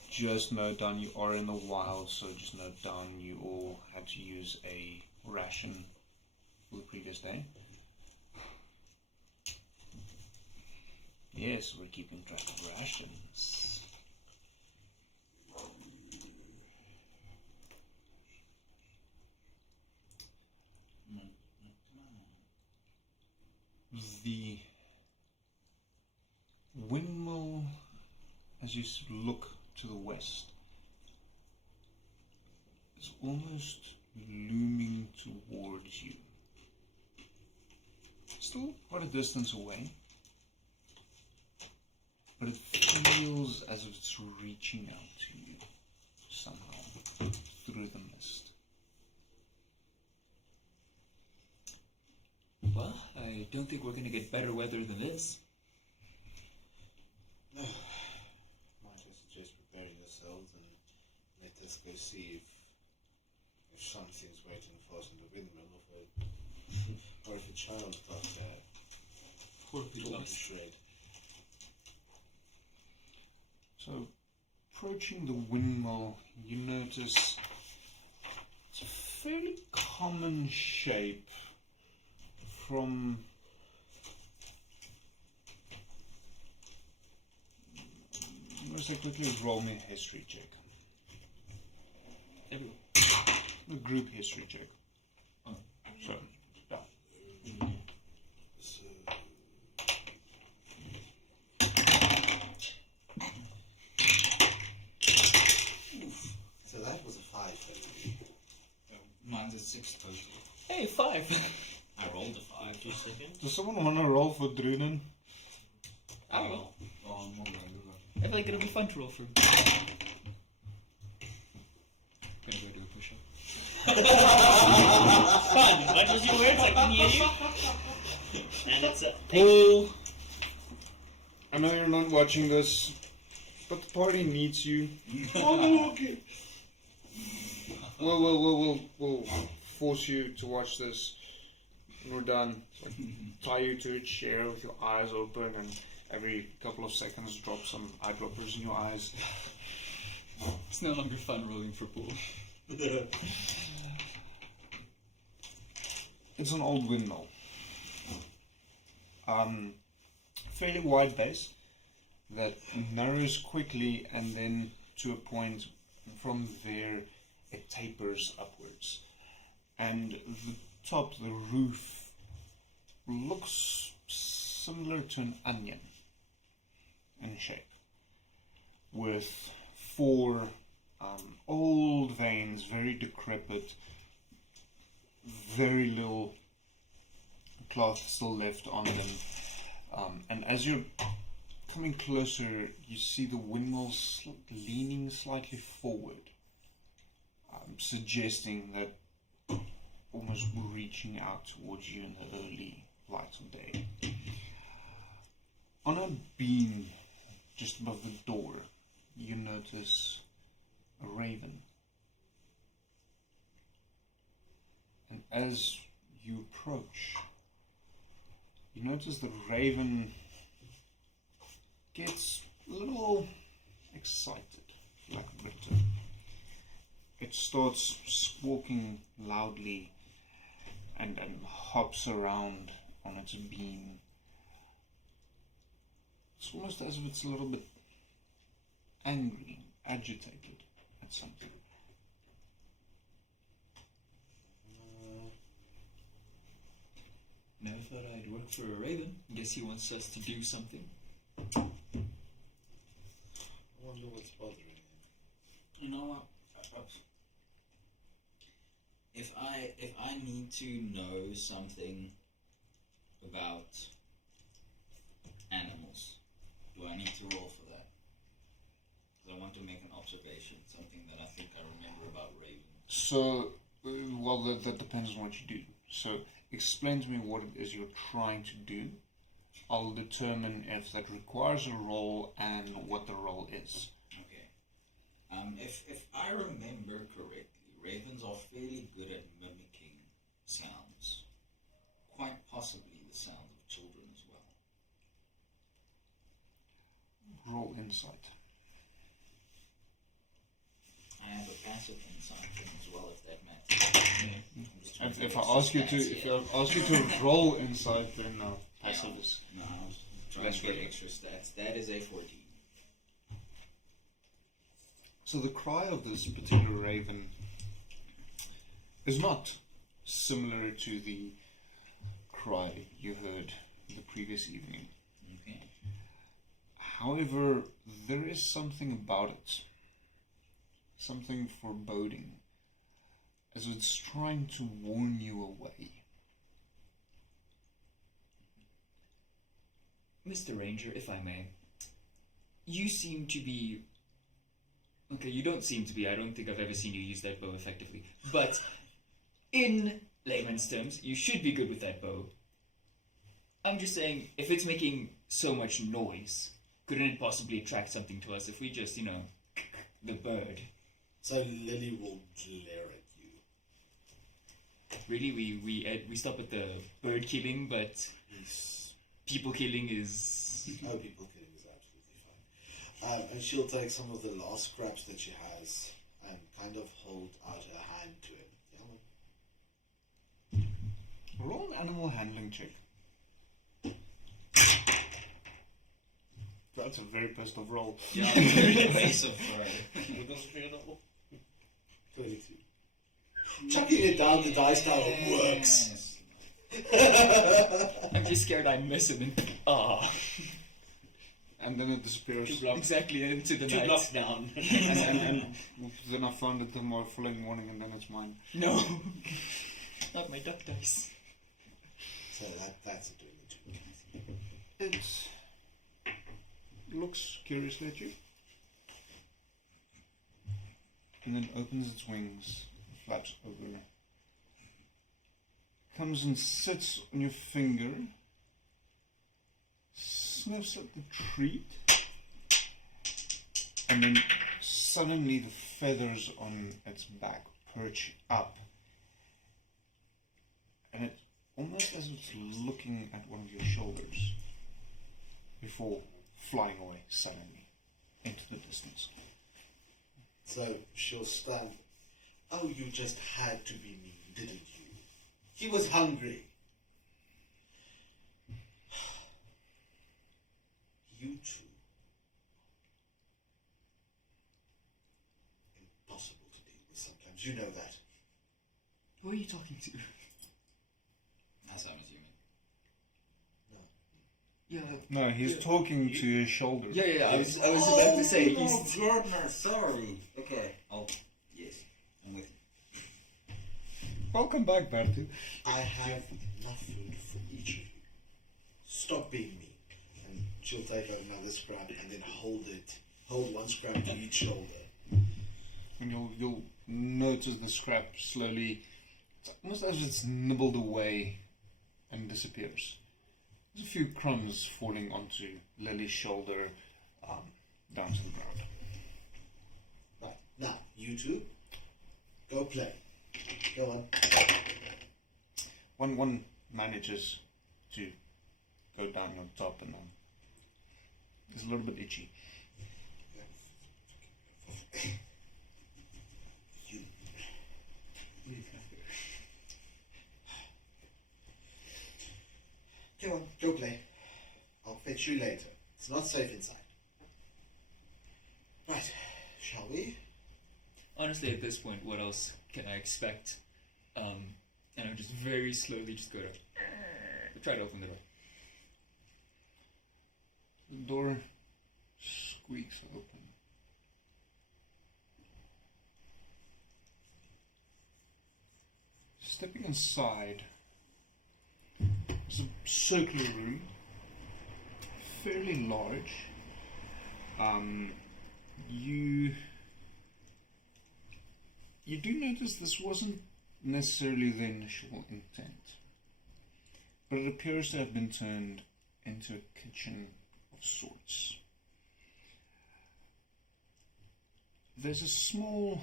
Just note down you are in the wild, so just note down you all had to use a ration for the previous day. Yes, we're keeping track of rations. The windmill, as you look to the west, is almost looming towards you. Still quite a distance away, but it feels as if it's reaching out to you somehow through the mist. Well, I don't think we're going to get better weather than this. No. Might I suggest preparing yourselves and let us go see if something's waiting for us in the windmill, or if a child got shred. So, approaching the windmill, you notice it's a fairly common shape from I'm going to quickly roll me a history check. Everyone. A group history check. Oh. So, yeah. So that was a 5 for you. Mine's a 6 total. Hey, 5. I rolled a 5. 2 seconds. Does someone want to roll for Druden? I will. Oh, I'm not I feel like it'll be fun to roll for. Gonna go do a push-up. Fun! What was your words? I can hear you. And it's a... Paul, I know you're not watching this, but the party needs you. Oh, okay. We'll force you to watch this when we're done. Like, tie you to a chair with your eyes open and every couple of seconds drop some eyedroppers in your eyes. It's no longer fun rolling for pool. It's an old windmill. Fairly wide base that narrows quickly, and then to a point from there it tapers upwards. And the top, the roof, looks similar to an onion in shape, with 4 old veins, very decrepit, very little cloth still left on them, and as you're coming closer, you see the windmill leaning slightly forward, suggesting that almost reaching out towards you in the early light of day. On a beam just above the door, you notice a raven. And as you approach, you notice the raven gets a little excited, like Victor. It starts squawking loudly and hops around on its beam. It's almost as if it's a little bit angry, agitated at something. Never thought I'd work for a raven. Guess he wants us to do something. I wonder what's bothering him. You know what? If I need to know something about animals, do I need to roll for that? Because I want to make an observation, something that I think I remember about ravens. So Well, that depends on what you do. So, explain to me what it is you're trying to do. I'll determine if that requires a roll and what the roll is. Okay. If I remember correctly, ravens are fairly good at mimicking sounds. Quite possibly the sounds of children as well. Roll insight. I have a passive insight thing as well, if that matters. If I ask you to roll insight, then passive is. No, I was trying to get extra stats. That is a 14. So the cry of this particular raven is not similar to the cry you heard the previous evening. Okay. However, there is something about it. Something foreboding, as it's trying to warn you away. Mr. Ranger, if I may, you seem to be... Okay, you don't seem to be. I don't think I've ever seen you use that bow effectively. But in layman's terms, you should be good with that bow. I'm just saying, if it's making so much noise, couldn't it possibly attract something to us if we just, the bird? So Lily will glare at you. Really, we stop at the bird killing, but Yes. people killing is... Oh, people killing is absolutely fine. And she'll take some of the last scraps that she has and kind of hold out her hand to it. Roll an animal handling check. That's a very pissed off roll. Yeah, very evasive, right? What does it mean? 22. Chucking it down the dice tower works. I'm just scared I miss him and... And then it disappears. Exactly, into the To night. knock down. and then I found it the following morning, and then it's mine. No. Not my duck dice. So that's doing the two. It looks curiously at you. And then opens its wings, flaps over. Comes and sits on your finger. Sniffs at the treat. And then suddenly the feathers on its back perch up. And it's almost as if it's looking at one of your shoulders before flying away suddenly into the distance. So she'll stand. Oh, you just had to be mean, didn't you? He was hungry. You two. Impossible to deal with sometimes. You know that. Who are you talking to? That's how I'm assuming. Yeah. No, he's talking to his shoulder. Yeah, I was about to say, Oh, he's... goodness, sorry. Okay. Oh, yes. I'm with you. Welcome back, Bertie. I have enough food for each of you. Stop being mean. And she'll take out another scrap and then hold one scrap to each shoulder. And you'll notice the scrap slowly, it's almost as if it's nibbled away and disappears. There's a few crumbs falling onto Lily's shoulder, down to the ground. Right, now, you two, go play. Go on. One manages to go down on top, and it's a little bit itchy. You. Go on, go play. I'll fetch you later. It's not safe inside. Right, shall we? Honestly, at this point, what else can I expect? And I'll just very slowly just go to... Try to open the door. The door squeaks open. Stepping inside, it's a circular room, fairly large. You do notice this wasn't necessarily the initial intent, but it appears to have been turned into a kitchen of sorts. There's a small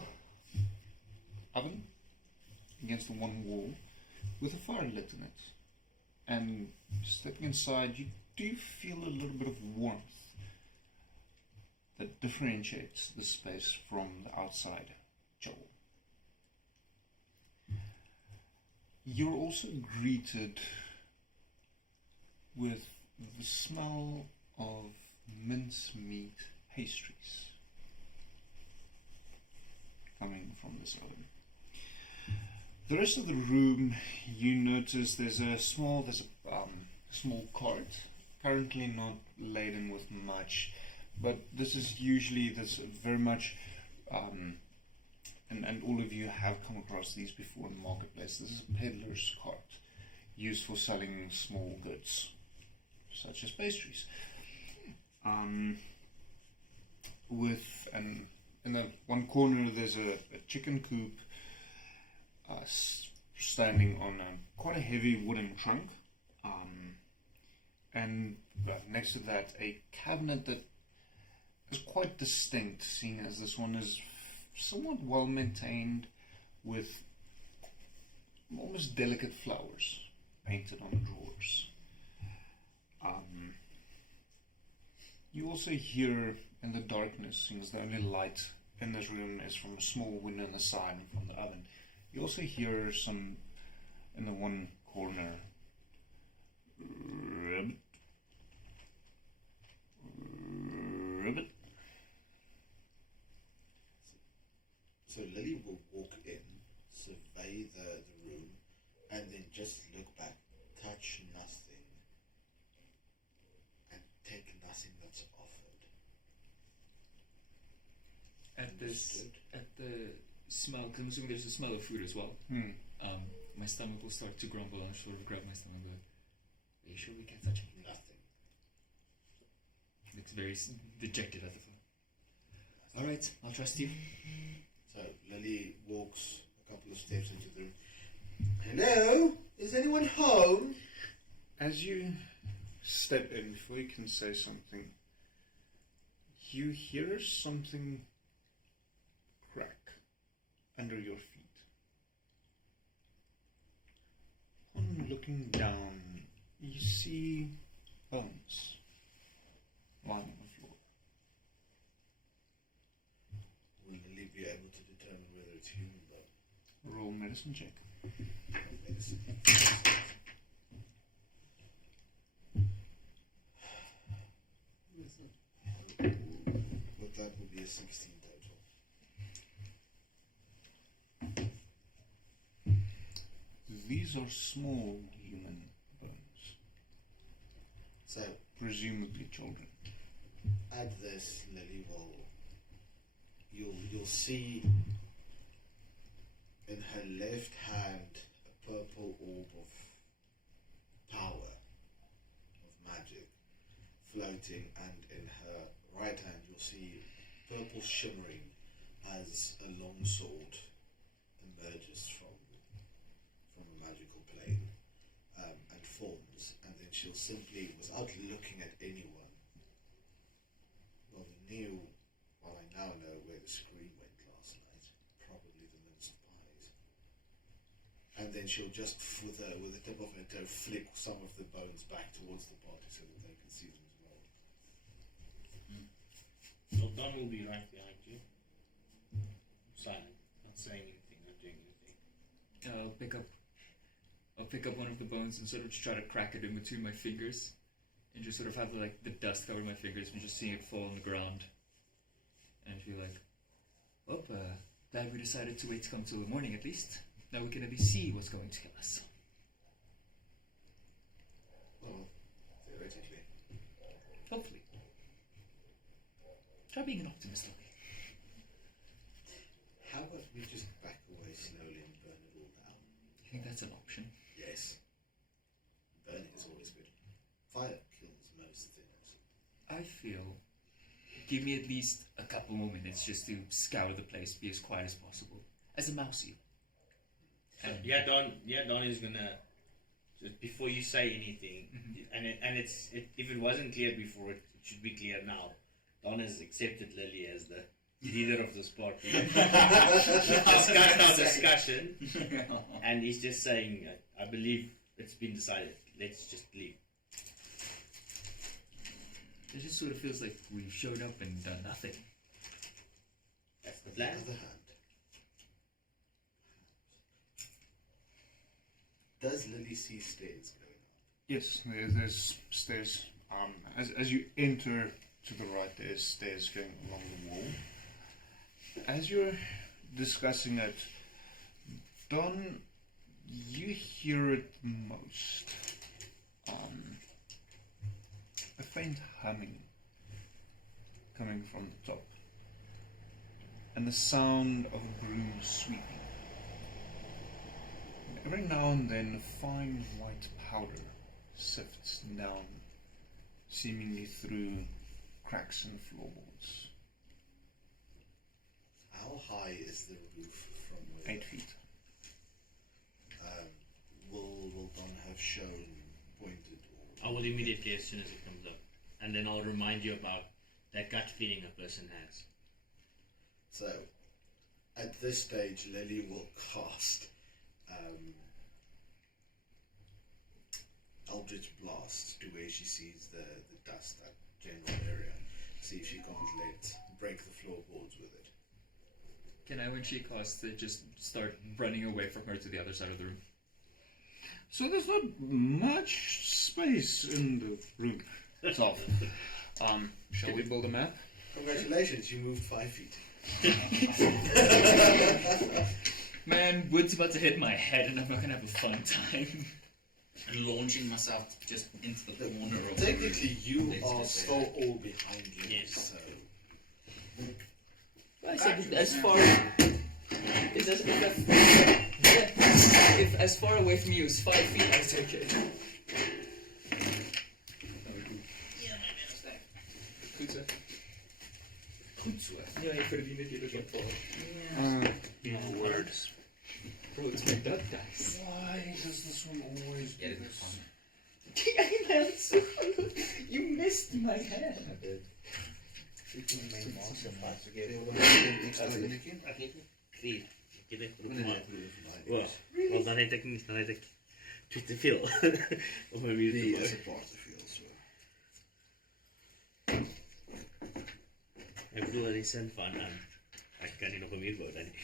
oven against the one wall with a fire lit in it, and stepping inside you do feel a little bit of warmth that differentiates the space from the outside jungle. You're also greeted with the smell of mincemeat pastries coming from this oven. The rest of the room, you notice there's a small cart, currently not laden with much, but this is usually very much, and all of you have come across these before in the marketplace. This is a peddler's cart used for selling small goods, such as pastries. In the one corner there's a chicken coop standing on quite a heavy wooden trunk, and next to that a cabinet that is quite distinct, seeing as this one is somewhat well maintained with almost delicate flowers painted on the drawers. You also hear in the darkness, since the only light in this room is from a small window in the side and from the oven, you also hear some, in the one corner, ribbit. So Lily will walk in, survey the room, and then just look back, touch nothing, and take nothing that's offered. At the smell, because I'm assuming there's a smell of food as well. My stomach will start to grumble and sort of grab my stomach. But are you sure we can't touch anything? Nothing. Looks very dejected at the phone. All right, I'll trust you. So Lily walks a couple of steps into the room. Hello? Is anyone home? As you step in, before you can say something, you hear something crack under your feet. On looking down, you see bones lying on the floor. Will Lily be able to determine whether it's human bone? Roll medicine check. Medicine. But that would be a 16 total. These are small human bones, So presumably children. add this, Lily will. You'll see in her left hand a purple orb of power, of magic, floating, and in her right hand you'll see purple shimmering as a long sword emerges from a magical plane, and forms, and then she'll simply, without looking at anyone, well, I now know where the scream went last night, probably the minced pies, and then she'll just, with the tip of her toe, flick some of the bones back towards the party so that they can see them as well. So Don will be right behind you. Silent, not saying anything, not doing anything. I'll pick up one of the bones and sort of just try to crack it in between my fingers, and just sort of have like the dust cover my fingers from just seeing it fall on the ground, and feel like, well, glad we decided to wait to come till the morning at least. Now we can at least see what's going to kill us. Well, theoretically. Hopefully. Try being an optimist, Lily. How about we just back away slowly and burn it all down? You think that's an option? Yes. Burning is always good. Fire kills most things. I feel, give me at least a couple more minutes just to scour the place, be as quiet as possible. As a mouse even. Yeah, Don is gonna just before you say anything, if it wasn't clear before, it should be clear now. Don has accepted Lily as the leader of this party. Discussed our discussion, and he's just saying, "I believe it's been decided. Let's just leave." It just sort of feels like we showed up and done nothing. That's the On the plan. other hand, does Lily see stairs going up? Yes, there's stairs. As you enter to the right, there's stairs going along the wall. As you're discussing it, Don, you hear it most. A faint humming coming from the top, and the sound of a broom sweeping. And every now and then, fine white powder sifts down, seemingly through cracks in floorboards. How high is the roof from where? 8 feet. Will Don have shown, pointed, or I will immediately as soon as it comes up, and then I'll remind you about that gut feeling a person has. so? At this stage, Lily will cast Eldritch Blast to where she sees the dust, that general area. See if she can't break the floorboards with it. Can I, when she casts it, just start running away from her to the other side of the room? So there's not much space in the room itself. Shall we build a map? Congratulations, you moved 5 feet. Man, wood's about to hit my head and I'm not gonna have a fun time. And launching myself just into the corner of Technically, you Let's are just say still all behind Lily, Yes. so... I said as far if as far away from you as 5 feet, I'll take it. Ja, ik verdien het hier op No words. Bro, it's my duck dice. Why does this one always Yeah, do it'd be this? fun. I'm so you missed my hand. Ek het 3. Ek het wel dan het ek nie, dan het ek te veel op my muur te maak. Ek bedoel in die sin van, ek kan nie nog 'n muur bou dan nie.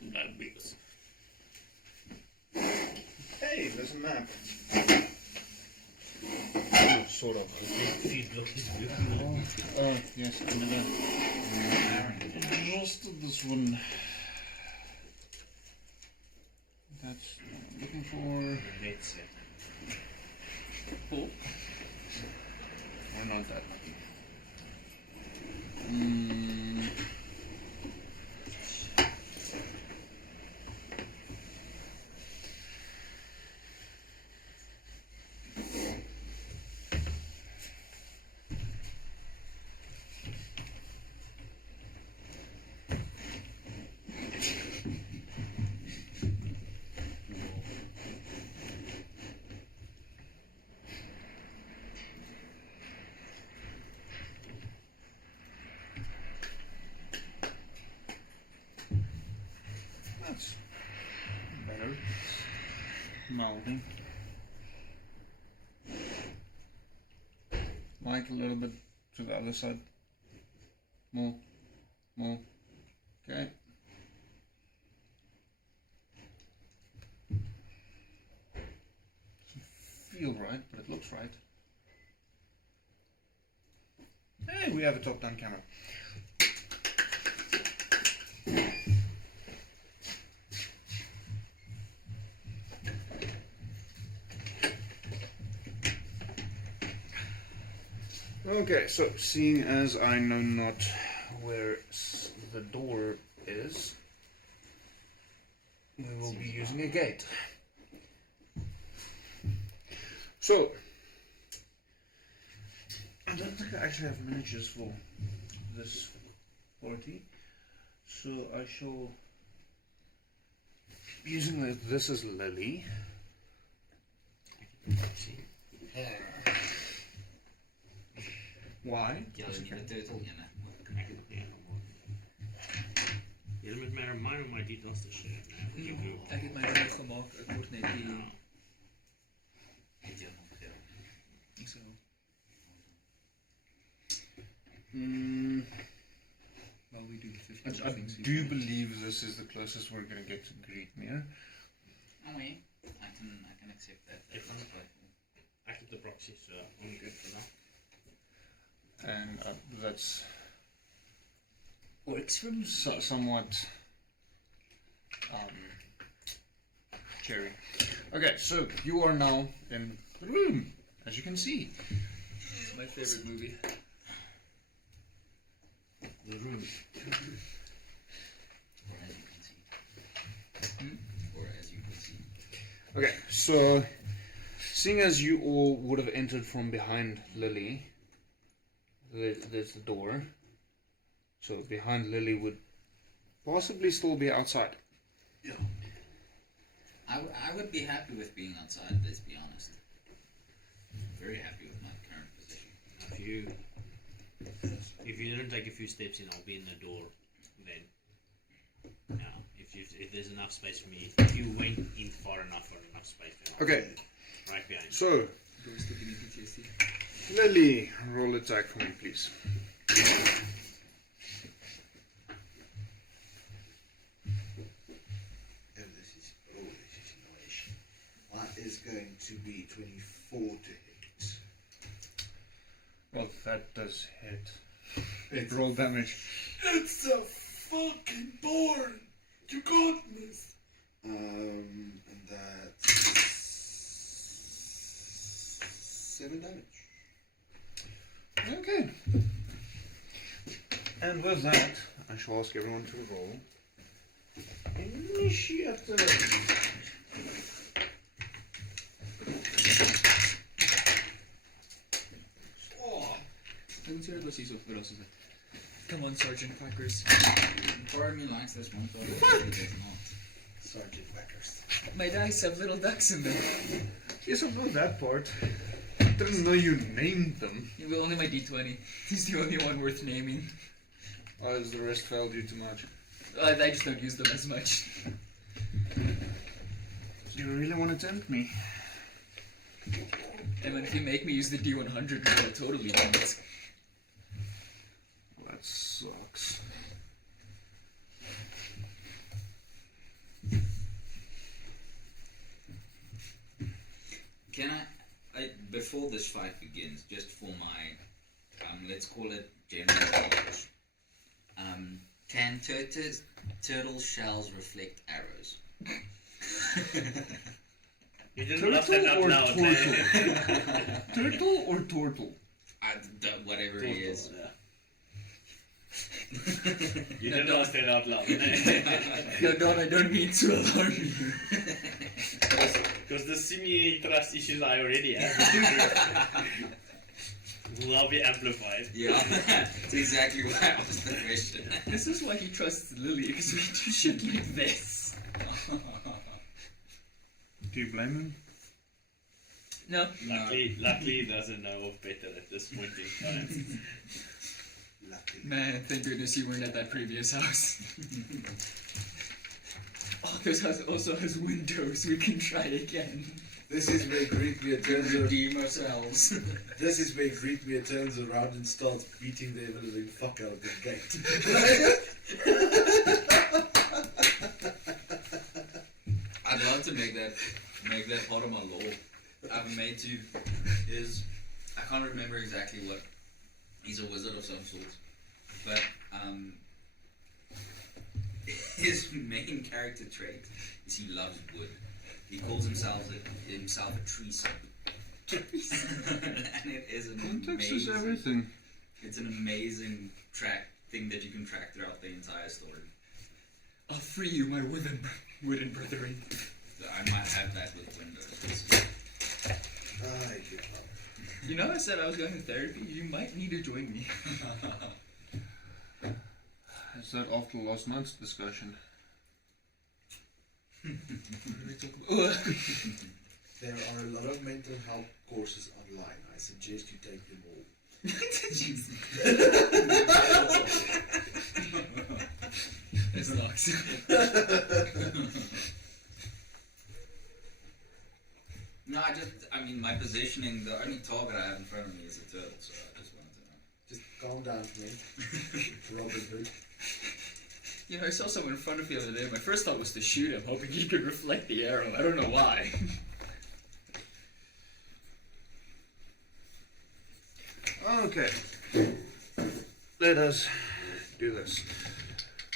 Diabetes. Hey, there's a map. Sort of. Feed blokjes blue. Oh, yes, another. Most of this one. That's what I'm looking for. Let's see. Cool. We're not that lucky. That's better. Mounting. Like a little bit to the other side. More. More. Okay. Doesn't feel right, but it looks right. Hey, we have a top-down camera. Okay, so seeing as I know not where the door is, we will be using a gate. So, don't think I actually have miniatures for this party, so I shall be using this as Lily. Why? Ja, dat is niet de turtle, ja. Jy moet maar remind my details te share. Ek het my reg gemaak, ek word net die Het jy nog veel? so. While we do the 50 I things do believe this is the closest we're going to get to Greetmere. Oh, yeah. I can accept that. If I keep the proxy, so I'm good for now. And that's works for me somewhat cherry. Okay, so you are now in the room, as you can see. My favorite movie. The room. Or as you can see. Or as you can see. Okay, so seeing as you all would have entered from behind Lily, there's the door. So behind Lily would possibly still be outside. Yeah. I would be happy with being outside, let's be honest. I'm very happy with my current position. If you don't take a few steps in, I'll be in the door then. Now, if there's enough space for me, if you went in far enough or enough space, then I'll Okay, be right behind you. so Doors still giving PTSD. Lily, roll attack for me, please. This is nice. That is going to be 24 to hit. Well, that does hit. It's Roll damage. It's a fucking boring. You can't miss. And that's 7 damage. Okay. And with that, I shall ask everyone to roll initiative. Ek moet seker dat hier so verras is. Come on, Sergeant Packers. Part of me likes this one, but it does not. Sergeant Backers. My dice have little ducks in them. Yes, I know that part. I didn't know you named them. Well, only my D20. He's the only one worth naming. Or has the rest failed you too much? I just don't use them as much. Do you really want to tempt me? And then if you make me use the D100, I totally don't. Well, that sucks. Can I before this fight begins, just for my, let's call it general knowledge, can turtle shells reflect arrows? You didn't laugh that out or loud. turtle? Turtle or turtle? Whatever it is. You didn't laugh that out loud. No, Don, I don't mean to alarm you. Because the semi-trust issues I already have will now be amplified. Yeah, that's exactly why I asked the question. This is why he trusts Lily, because we do shit like this. Do you blame him? No. Luckily he doesn't know of better at this point in time. Lucky. Man, thank goodness you weren't at that previous house. Oh, this house also has windows. We can try again. This is where Greetmere turns around. Redeem ourselves. This is where Greetmere turns around and starts beating the ever-living fuck out of the gate. I'd love to make that part of my lore. I've made to his. I can't remember exactly what. He's a wizard of some sort, but His main character trait is he loves wood. He calls himself a tree sap. And it is an Context is amazing. everything. It's an amazing thing that you can track throughout the entire story. I'll free you, my wooden brethren. So I might have that with Windows. I give up. You know, I said I was going to therapy. You might need to join me. Is that after last night's discussion? There are a lot of mental health courses online. I suggest you take them all. It's nice. No, I mean, my positioning, the only target I have in front of me is a turtle, so I just wanted to know. Just calm down, man. Robin Hood. You know, I saw someone in front of me the other day. My first thought was to shoot him, hoping he could reflect the arrow. I don't know why. Okay. Let us do this.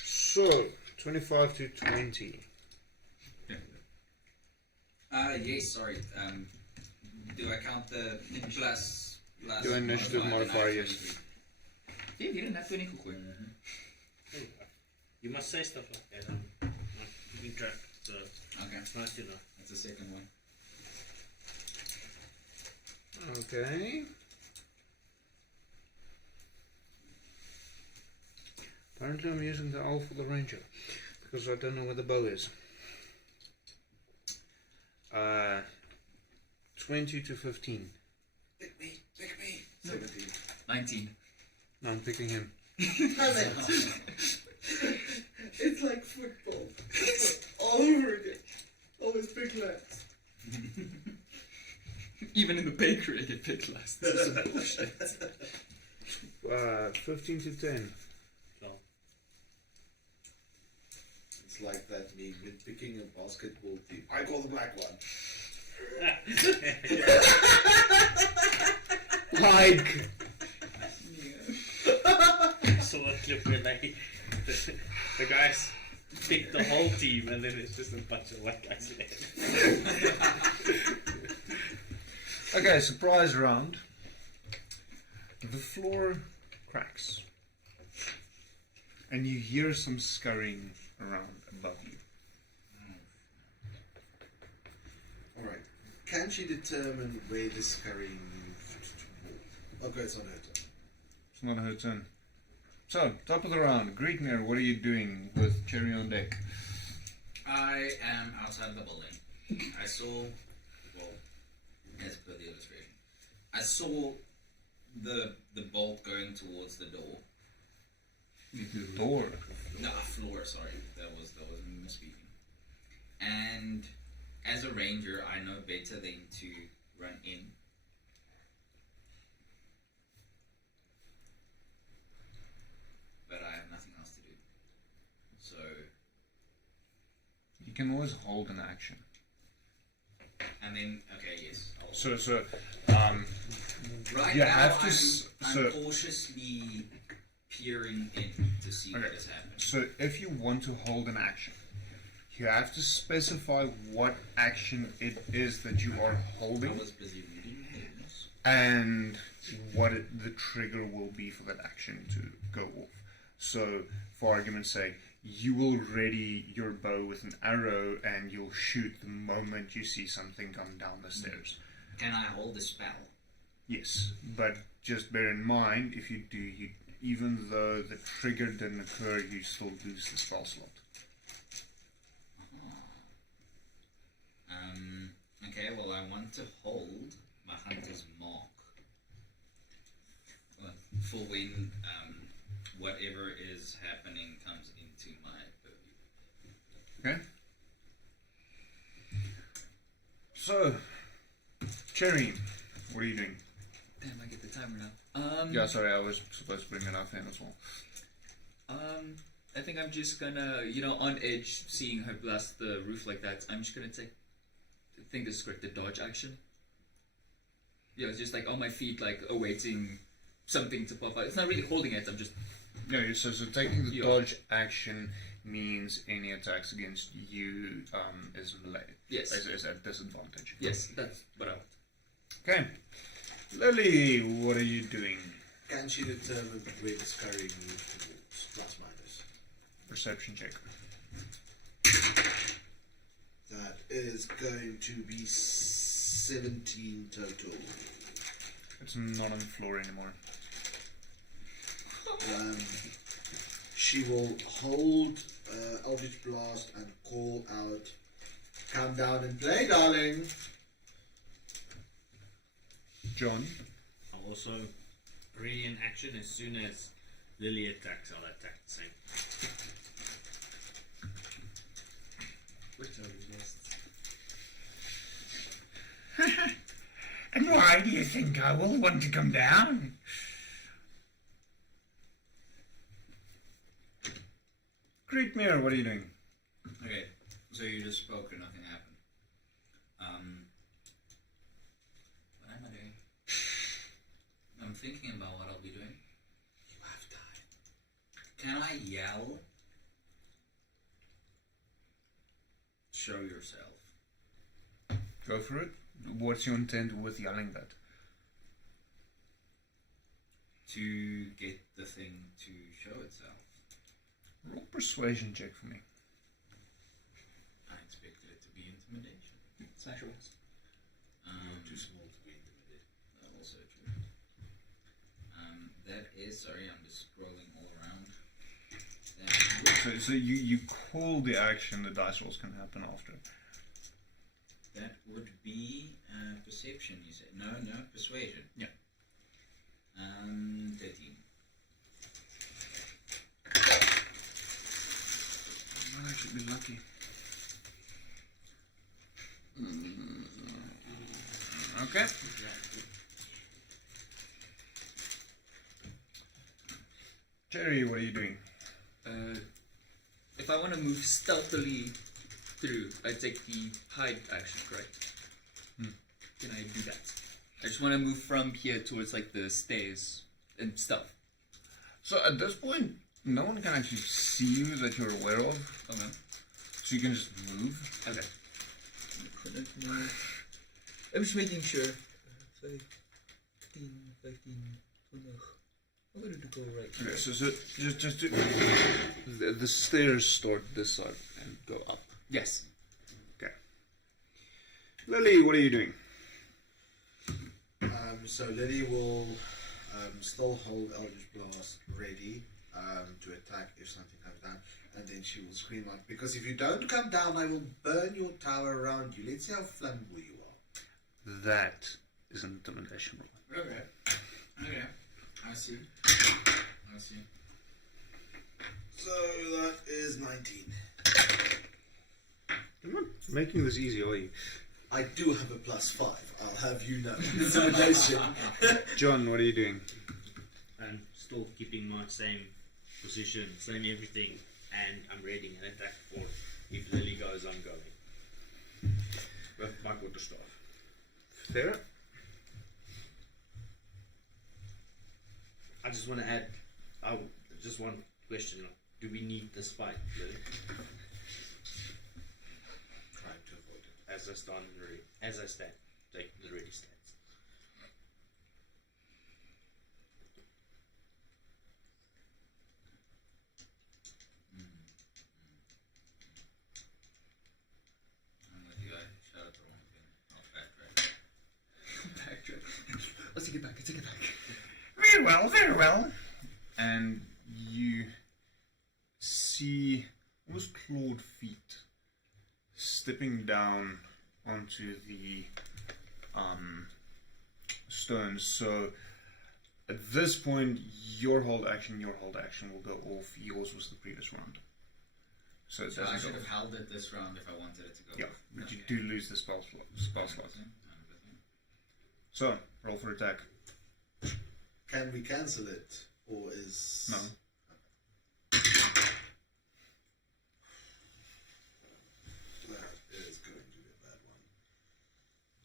So, 25 to 20. Yes, sorry. Do I count the plus Do initiative modifier, yes. Yeah, you didn't have to any quick. You must say stuff like that. I'm not keeping track, so Okay, it's nice to know. that's the second one. Okay. Apparently I'm using the owl for the ranger, because I don't know where the bow is. 20 to 15. Pick me. 17. 19. No, I'm picking him. It's like football. All over again. Always big lads. Even in the bakery, I get picked last. This is some bullshit. 15 to 10. So, It's like that meme when picking a basketball team. I call the black one. Like, so what clip where they, the guys pick the whole team and then it's just a bunch of white guys left. okay, surprise round. The floor cracks, and you hear some scurrying around above you. Alright. Can she determine where the scurrying moved towards? Okay, it's on her turn. It's not her turn. So, top of the round. Greetner, what are you doing with Cherry on deck? I am outside of the building. I saw, well, as per the illustration, I saw the bolt going towards the door. Door. No, floor. Sorry, that was me misspeaking. And as a ranger, I know better than to run in. But I have nothing else to do. So You can always hold an action. and then okay, yes. So, Right you now, have to I'm cautiously peering in to see what has happened. So if you want to hold an action, you have to specify what action it is that you are I holding was busy reading names. and what the trigger will be for that action to go off. So, for argument's sake, you will ready your bow with an arrow and you'll shoot the moment you see something come down the stairs. Can I hold the spell? Yes, but just bear in mind, if you do, even though the trigger didn't occur, you still lose the spell slot. Okay, well, I want to hold my hunter's mark for when whatever is happening comes into my purview. Okay? So, Cherry, what are you doing? Damn, I get the timer now. Yeah, sorry, I was supposed to bring it up in as well. I think I'm just gonna, on edge, seeing her blast the roof like that, I'm just gonna take, I think this is correct, the dodge action. Yeah, it's just like on my feet, like awaiting something to pop out. It's not really holding it, I'm just... Yeah, so taking the dodge action means any attacks against you is melee. Yes. Is at disadvantage. Yes, that's what I want. Okay. Lily, what are you doing? Can she determine where the scurrying moved towards? Plus minus. Perception check. That is going to be 17 total. It's not on the floor anymore. She will hold Eldritch Blast and call out, "Come down and play, darling." John? I'll also ready in action as soon as Lily attacks. I'll attack the same. Which are the best? And why do you think I will want to come down? Great Mirror, what are you doing? Okay, so you just spoke and nothing happened. What am I doing? I'm thinking about what I'll be doing. You have time. Can I yell? Show yourself. Go for it. What's your intent with yelling that? To get the thing to show itself. Roll persuasion check for me. I expected it to be intimidation. Smash rolls. Too small to be intimidated. That's also true. That is, sorry, I'm just scrolling all around. So you call the action, the dice rolls can happen after. That would be perception, you said. No, persuasion. Yeah. 13. I should be lucky. Okay. Jerry, what are you doing? If I want to move stealthily through, I take the hide action, correct? Can I do that? I just want to move from here towards like the stairs and stuff. So at this point, no one can actually see you that you're aware of. Okay. So you can just move. Okay. I'm just making sure. 15, 15, 20. I'm going to go right. Okay, so just do, the stairs start this side and go up. Yes. Okay. Lily, what are you doing? So Lily will still hold Eldritch Blast ready to attack if something comes down, and then she will scream out, "Because if you don't come down, I will burn your tower around you. Let's see how flammable you are." That is an intimidation roll. Okay. I see. So that is 19. You're not making this easy, are you? I do have a +5. I'll have you know. Intimidation. John, what are you doing? I'm still keeping my same position, same everything, and I'm ready an attack for if Lily goes, I'm going. With my quarterstaff. Fair. I just want to add, just one question. Do we need this fight, Lily? Trying to avoid it. As I stand, take the ready stance. I'm with you, I shot at the wrong thing. I'll backtrack. Backtrack. Let's take it back. Very well, very well. And you see almost clawed feet stepping down onto the stones. So at this point, your hold action will go off. Yours was the previous round. So it So I doesn't should go have off. held it this round if I wanted it to go. Yeah, off. but you Okay. do lose the spell slot. I'm with you. So, roll for attack. Can we cancel it? Or is... No. That is going to be a bad one.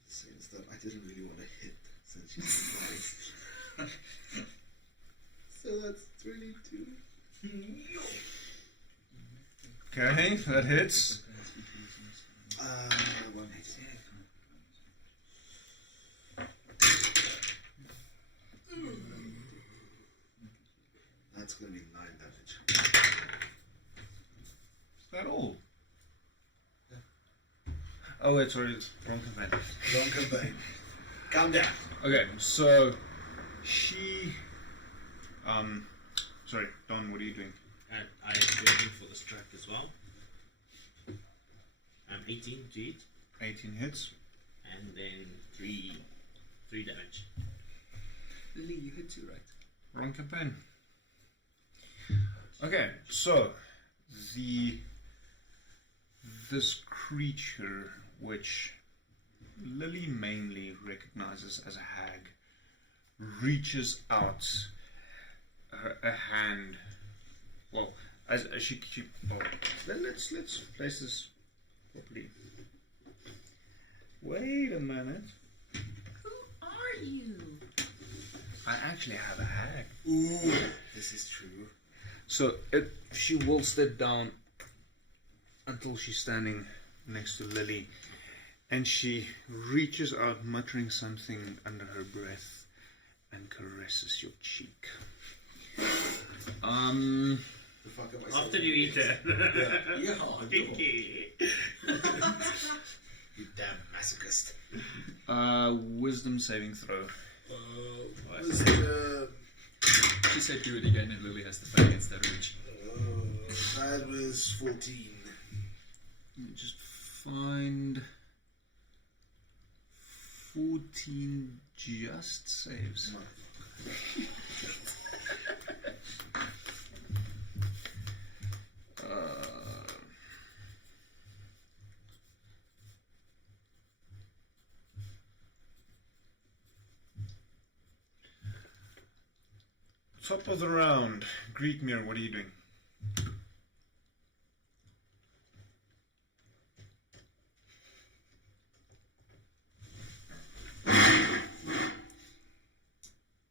Since that I didn't really want to hit since she's surprised. So that's 22. Okay, that hits. One hit. That's going to be 9 damage. Is that all? Oh wait, sorry, it's wrong campaign. Drunken Bane. Calm down. Okay, so She... Sorry, Don, what are you doing? And I am building for the Strahd as well. 18 to hit. 18 hits. And then 3 damage. Lily, you hit 2, right? Wrong campaign. Okay, so this creature, which Lily mainly recognizes as a hag, reaches out a hand. Well, as she well, let's place this properly. Wait a minute. Who are you? I actually have a hag. Ooh, this is true. So she will step down until she's standing next to Lily, and she reaches out, muttering something under her breath, and caresses your cheek. The fuck am I After saying? you eat it. Yeah, you damn masochist. Wisdom saving throw. Wisdom. She said do it again, and Lily has to fight against that urge. That was 14. Let me just find 14 just saves. Top of the round, Greetmere, what are you doing?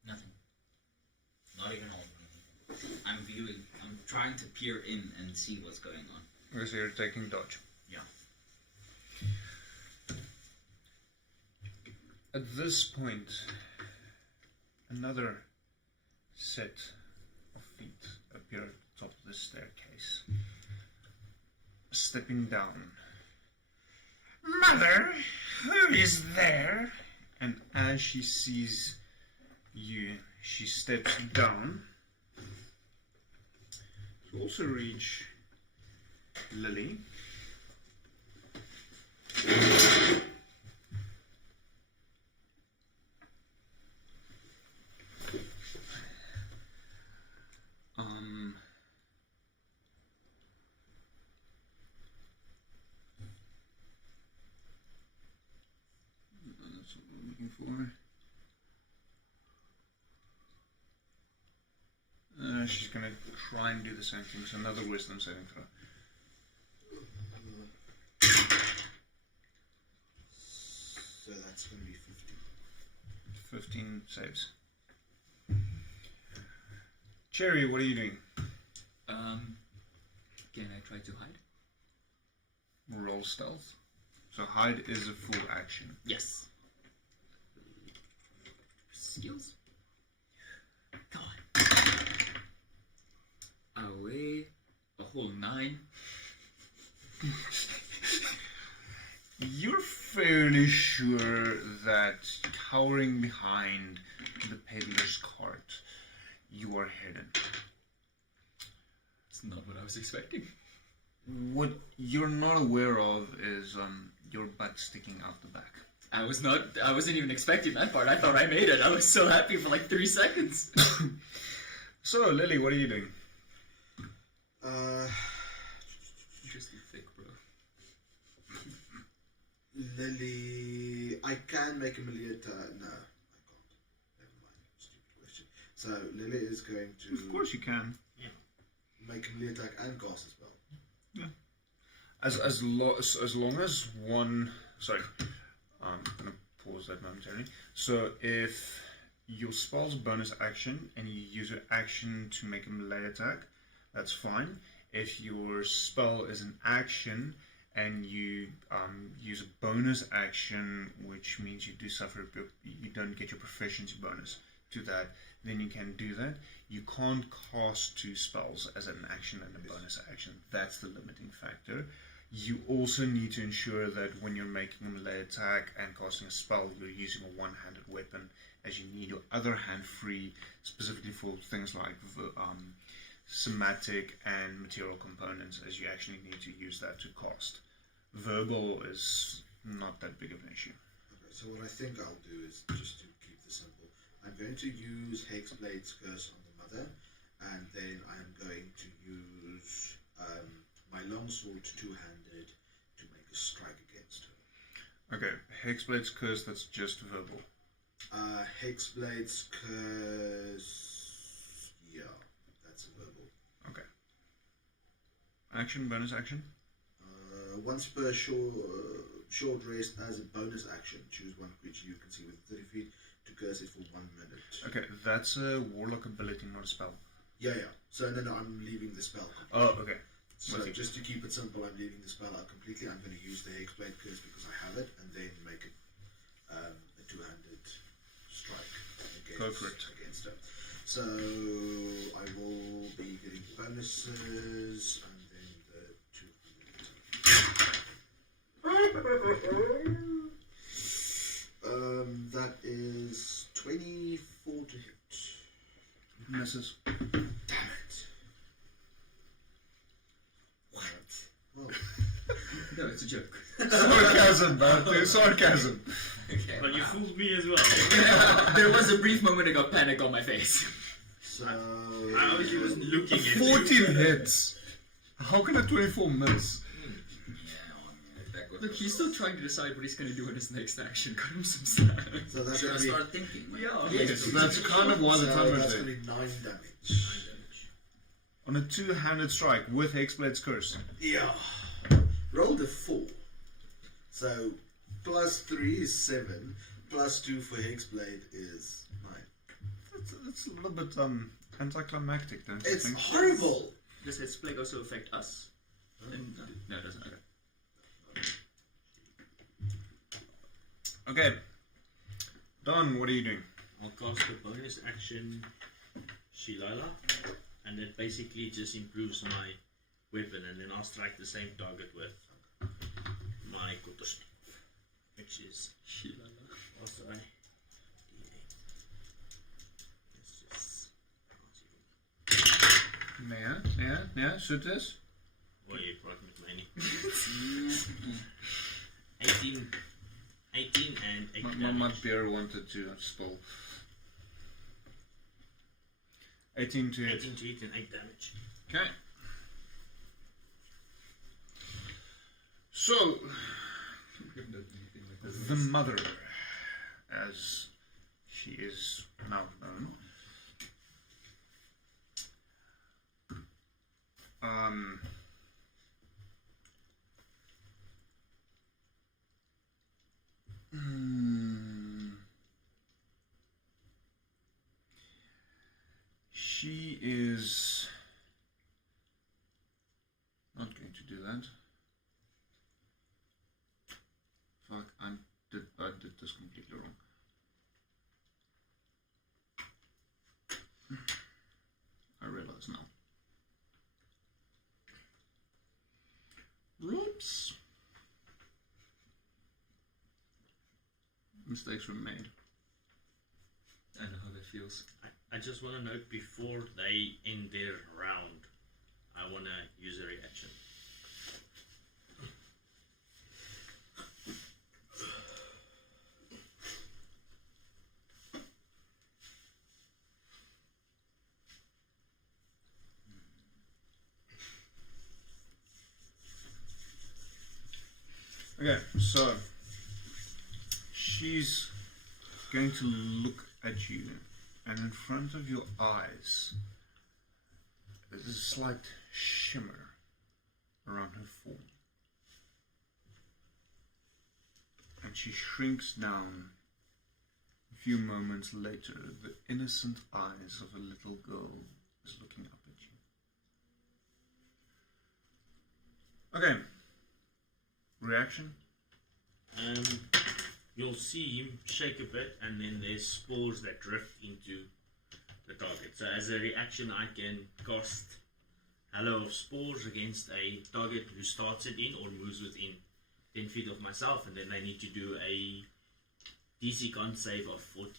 Nothing. Not even holding. I'm viewing. I'm trying to peer in and see what's going on. Okay, so you're taking dodge. Yeah. At this point, another set of feet appear at the top of the staircase. Stepping down. Mother, who is there? And as she sees you, she steps down. She'll also reach Lily. That's what we're looking for. She's gonna try and do the same thing. So another wisdom saving throw. So that's going to be 15. 15 saves. Cherry, what are you doing? Can I try to hide? Roll stealth. So hide is a full action. Yes. Skills. Come on. Away. A whole 9. You're fairly sure that cowering behind the peddler's cart, you are hidden. It's not what I was expecting. What you're not aware of is your butt sticking out the back. I wasn't even expecting that part. I thought I made it. I was so happy for like 3 seconds. So, Lily, what are you doing? Just too thick, bro. Lily, I can make a melee attack. No, I can't. Never mind. Stupid question. So Lily is going to Of course you can. make a melee attack and cast a spell. Yeah. As long as one. Sorry, I'm gonna pause that momentarily. So if your spell's a bonus action and you use your action to make a melee attack, that's fine. If your spell is an action and you use a bonus action, which means you don't get your proficiency bonus to that, then you can do that. You can't cast 2 spells as an action and a bonus action. That's the limiting factor. You also need to ensure that when you're making a melee attack and casting a spell, you're using a one-handed weapon as you need your other hand free, specifically for things like somatic and material components, as you actually need to use that to cast. Verbal is not that big of an issue. Okay, so what I think I'll do is, just to keep this simple, I'm going to use Hexblade's Curse on the Mother, and then I'm going to use my longsword two-handed to make a strike against her. Okay, Hexblade's Curse, that's just verbal. Hexblade's Curse, yeah, that's a verbal. Okay. Action, bonus action? Once per short rest, as a bonus action, choose one creature you can see within 30 feet to curse it for 1 minute. Okay, that's a warlock ability, not a spell. Yeah. So no, I'm leaving the spell completely. Oh, okay. So just to keep it simple, I'm leaving the spell out completely. I'm going to use the Hexblade Curse because I have it, and then make it a two-handed strike against her. So I will be getting bonuses, and then the 200. That is 24 to hit. Misses. Damn it. What? Well, No, it's a joke. Sarcasm, man. Sarcasm. Okay. But you fooled me as well. There was a brief moment I got panic on my face. so... I obviously wasn't looking at 14 hits. How can a 24 miss? Look, he's still trying to decide what he's going to do in his next action. Cut him some slack. So that's Should I going to be... start thinking? Like, Yes. That's kind of why the timer's that's there. going to be 9 damage. On a two-handed strike with Hexblade's Curse. Yeah. Rolled a 4. So, plus 3 is 7. Plus 2 for Hexblade is 9. It's a little bit anticlimactic, don't you It's think? horrible! Does his plague also affect us? No, it doesn't. Okay. Okay. Don, what are you doing? I'll cast a bonus action Shilala, and it basically just improves my weapon, and then I'll strike the same target with my Kotosh, which is Shilala. Also, D8. It's just. Ja, zit eens. Oh, je praat met mij niet. 18 and 8 damage. Mama Bear wanted to spill. 18 to hit. 18 to hit and 8 damage. Okay. So, the mother, as she is now known, she is not going to do that. Fuck, I did this completely wrong. I realize now. Whoops. Mistakes were made. I know how that feels. I just want to note before they end their round, I want to use a reaction. Okay, so she's going to look at you, and in front of your eyes there's a slight shimmer around her form, and she shrinks down. A few moments later, the innocent eyes of a little girl is looking up at you. Okay. Reaction? You'll see him shake a bit, and then there's spores that drift into the target. So as a reaction, I can cast Halo of Spores against a target who starts it in or moves within 10 feet of myself, and then they need to do a DC con save of 14.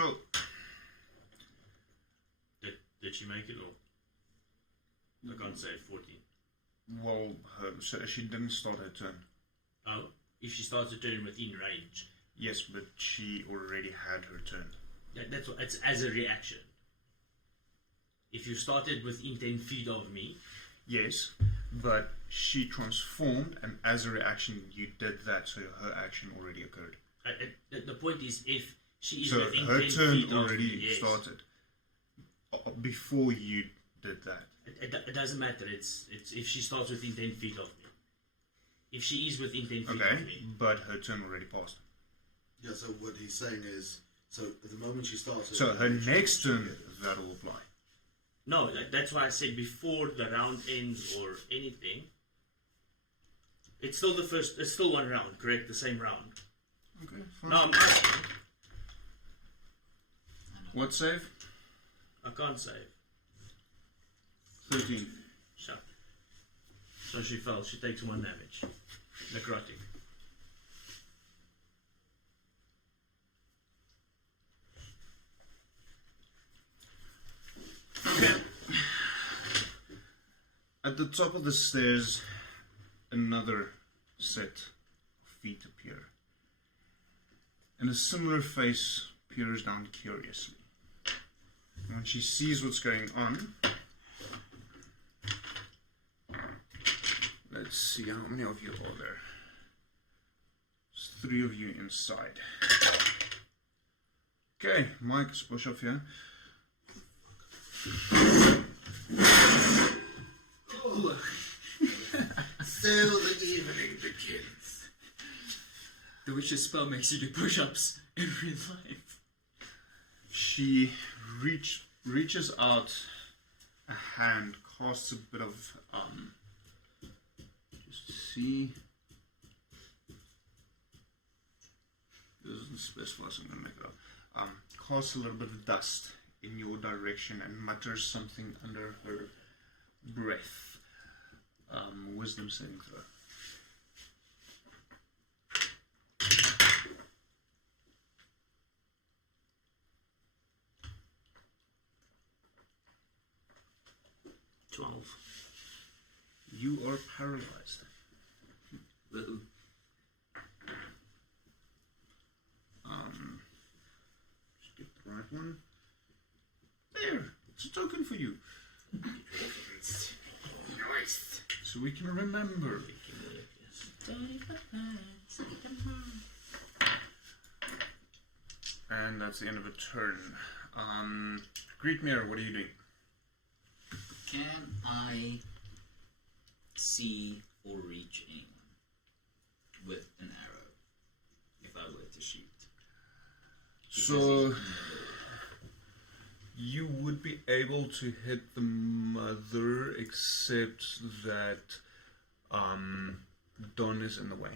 So, Did she make it or? I can't say 14. well, so she didn't start her turn. Oh, if she starts a turn within range. Yes, but she already had her turn. That's what, it's as a reaction. If you started within 10 feet of me. Yes, but she transformed, and as a reaction, you did that, so her action already occurred. The point is, if she is So within her 10 turn feet of already me, yes. started before you did that. It doesn't matter. It's if she starts within 10 feet of me. If she is within 10 feet Okay, of me. but her turn already passed. Yeah, so what he's saying is, so at the moment she starts... So her next turn, that'll apply. No, that's why I said before the round ends or anything. It's still the first. It's still one round, correct? The same round. Okay, fine. No, I'm asking. What save? I can't save. 13. So she fell. She takes 1 damage. Necrotic. Okay. At the top of the stairs, another set of feet appear. And a similar face peers down curiously. And when she sees what's going on, let's see how many of you are there. There's 3 of you inside. Okay, Mike, push off here. So the evening begins. The witch's spell makes you do push-ups in real life. She reaches out a hand, casts a bit of just see. Doesn't specify, so I'm gonna make it up. Casts a little bit of dust in your direction and mutters something under her breath. Wisdom saving throw. You are paralyzed. Just get the right one. There, it's a token for you. Nice. So we can remember. And that's the end of a turn. Greetmere, what are you doing? Can I see or reach anyone with an arrow if I were to shoot? So you would be able to hit the mother, except that Don is in the way.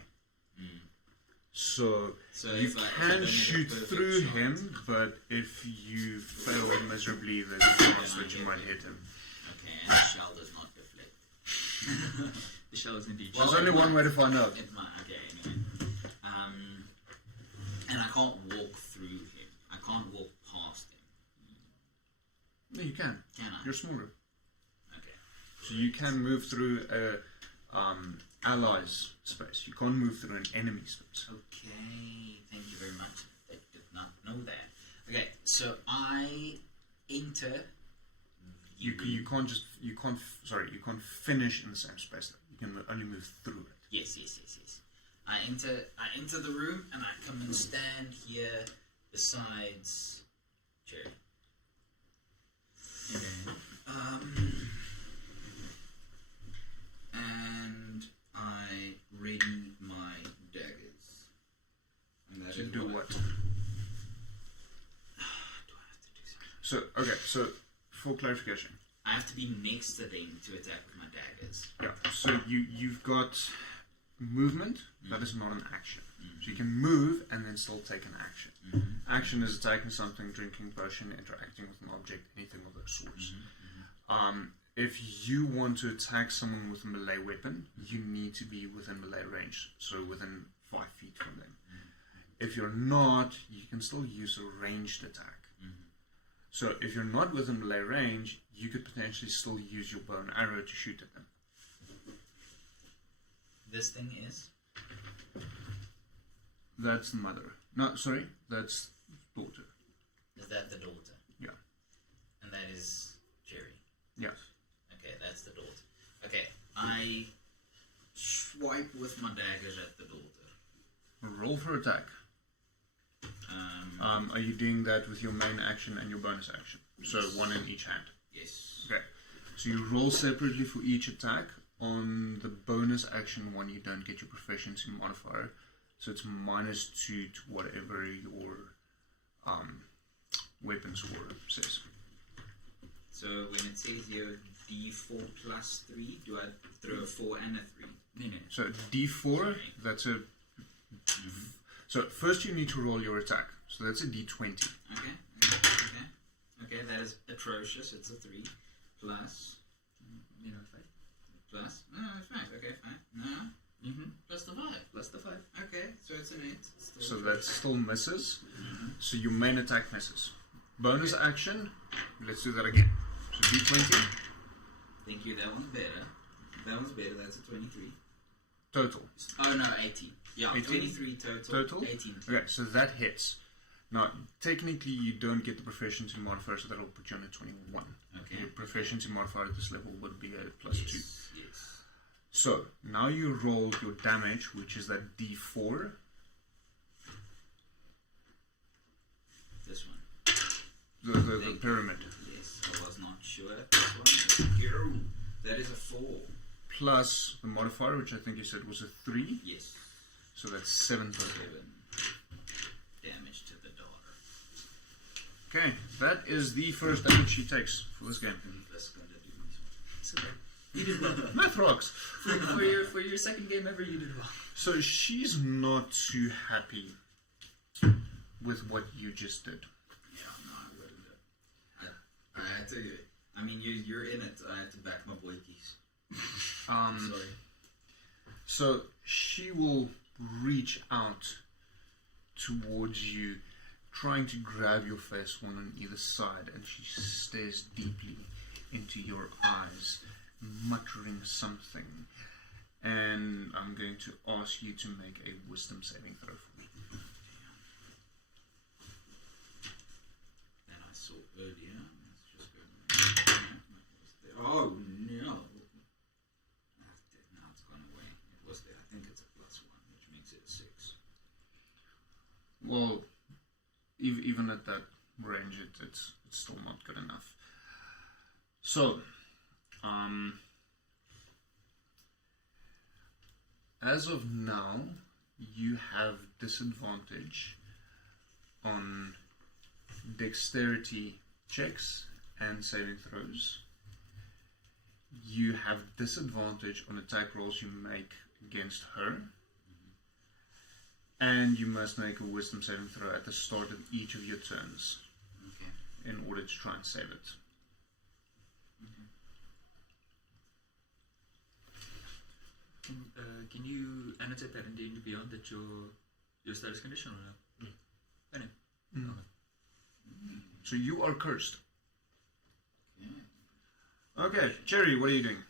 So you can shoot through him, but if you fail miserably, there's a chance that you might hit him. Okay, and the shell does not deflect. The shell is indeed. There's only one way to find out. It might. Okay, anyway. And I can't walk through him. I can't walk past him. No, you can. Can I? You're smaller. Okay. So you can move through a ally's space. You can't move through an enemy space. Okay, thank you very much. I did not know that. Okay, so I enter. You can't finish in the same space. You can only move through it. Yes. I enter the room and I come and stand here besides Cherry. And I ready my daggers. And that To is do what? Do I have to do something? So for clarification. I have to be next to them to attack with my daggers. Yeah. So you've got movement. That is not an action. So you can move and then still take an action. Action is attacking something, drinking potion, interacting with an object, anything of those sorts. If you want to attack someone with a melee weapon, you need to be within melee range, so within 5 feet from them. If you're not, you can still use a ranged attack. So if you're not within melee range, you could potentially still use your bow and arrow to shoot at them. This thing is? That's the mother. No, sorry, that's daughter. Is that the daughter? Yeah. And that is Jerry? Yes. Okay, that's the daughter. Okay, I swipe with my daggers at the daughter. Roll for attack. Are you doing that with your main action and your bonus action? So one in each hand? Yes. Okay. So you roll separately for each attack. On the bonus action one, you don't get your proficiency modifier. So it's -2 to whatever your weapon score says. So when it says here D4 plus 3, do I throw a 4 and a 3? No. So D4, that's a... So first you need to roll your attack. So that's a D20. Okay, that is atrocious. It's a 3. Plus... 5. Okay, 5. No. Plus the 5. Plus the 5. Okay, so it's an 8. So that still misses. So your main attack misses. Bonus action, let's do that again. So D20. Thank you, that one's better. That's a 23. Total. Oh no, 18. Yeah, 18? 23 total. 18. Okay, so that hits. Now, technically you don't get the proficiency modifier, so that'll put you on a 21. Okay. Your proficiency modifier at this level would be a +2. Yes. So, now you roll your damage, which is that D4. This one. The pyramid. Yes, I was not sure. This one. That is a 4. Plus the modifier, which I think you said was a 3. Yes. So that's 7 total. 7 damage to the daughter. Okay, that is the first damage she takes for this game. That's going to do It's okay. You did well. Math rocks. For your second game ever, you did well. So she's not too happy with what you just did. Yeah, no, I wouldn't do it. I had to. I mean, you're in it. I had to back my boykies. Sorry. So she will reach out towards you, trying to grab your face, one on either side, and she stares deeply into your eyes, muttering something. And I'm going to ask you to make a wisdom saving throw for me. And I saw earlier. Let's just go. Oh no! No, it's gone away. It was there. I think it's a +1, which makes it a 6. Well, even at that range, it's still not good enough. So, as of now, you have disadvantage on dexterity checks and saving throws. You have disadvantage on attack rolls you make against her. And you must make a wisdom saving throw at the start of each of your turns. Okay. In order to try and save it. Can you annotate that in D&D Beyond that your status condition or no? Anyway. So you are cursed. Okay, Jerry, what are you doing?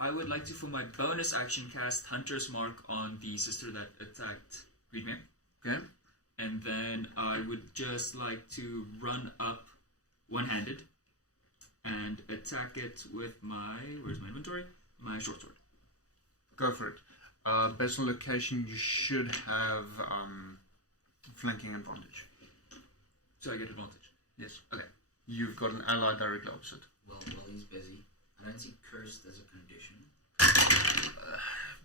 I would like to, for my bonus action, cast Hunter's Mark on the sister that attacked Greenmere. Okay. And then I would just like to run up one-handed and attack it with my, where's my inventory? My short sword. Go for it. Based on location, you should have flanking advantage. So I get advantage? Yes. Okay. You've got an ally directly opposite. Well, while he's busy, I don't see cursed as a condition.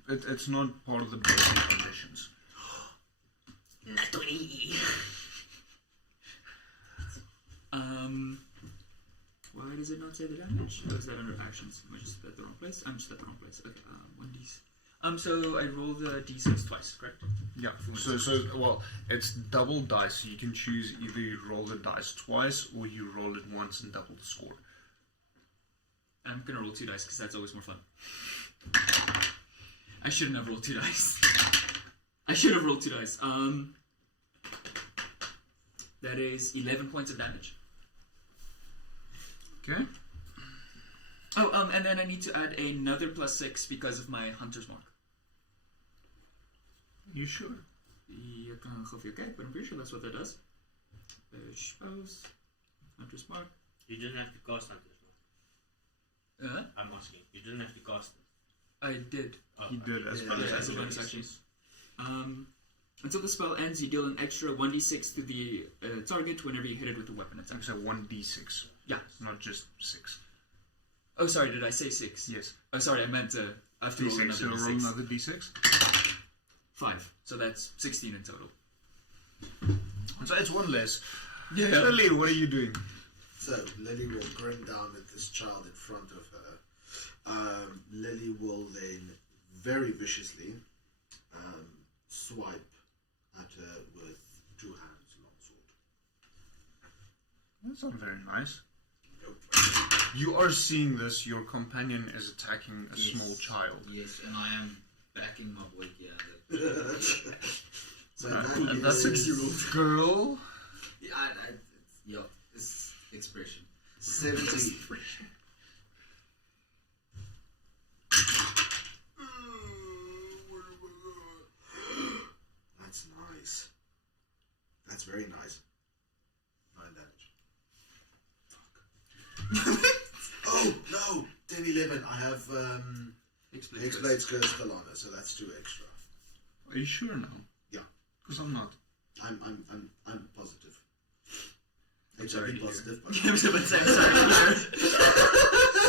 It's not part of the basic conditions. Why does it not say the damage? Or is that under actions? Am I just at the wrong place? I'm just at the wrong place. Okay, 1d. So I roll the d6 twice, correct? Yeah. So well, it's double dice. So you can choose either you roll the dice twice or you roll it once and double the score. I'm gonna roll 2 dice because that's always more fun. I shouldn't have rolled 2 dice. I should have rolled 2 dice. That is 11 points of damage. Okay. Oh, and then I need to add another +6 because of my Hunter's Mark. You sure? Ja, kan geloof je, okay, but I'm pretty sure that's what that does. Spouse, Hunter's Mark. You didn't have to cast Hunter's Mark. I'm asking. You didn't have to cast it. I did. Oh, He did as Yeah, bonus as a action. bonus action. Until the spell ends, you deal an extra 1d6 to the target whenever you hit it with a weapon attack. So 1d6. Yeah. Not just 6. Oh, sorry, did I say 6? Yes. Oh, sorry, I meant I have to roll D6. So another roll d6. another d6. 5. So that's 16 in total. So it's one less. Yeah. Lily, what are you doing? So Lily will grin down at this child in front of her. Lily will then very viciously swipe at her with 2 hands long sword. That's not very nice. Nope. You are seeing this. Your companion is attacking a Yes. small child. Yes, and I am backing my boy here. So And that that's a is girl. Yeah, it's expression. 17. That's nice. That's very nice. 9 damage. Oh no! 10, 11. I have X-Blade Curse still on it, so that's 2 extra. Are you sure now? Yeah. Because I'm not. I'm positive. sorry HIV to positive, but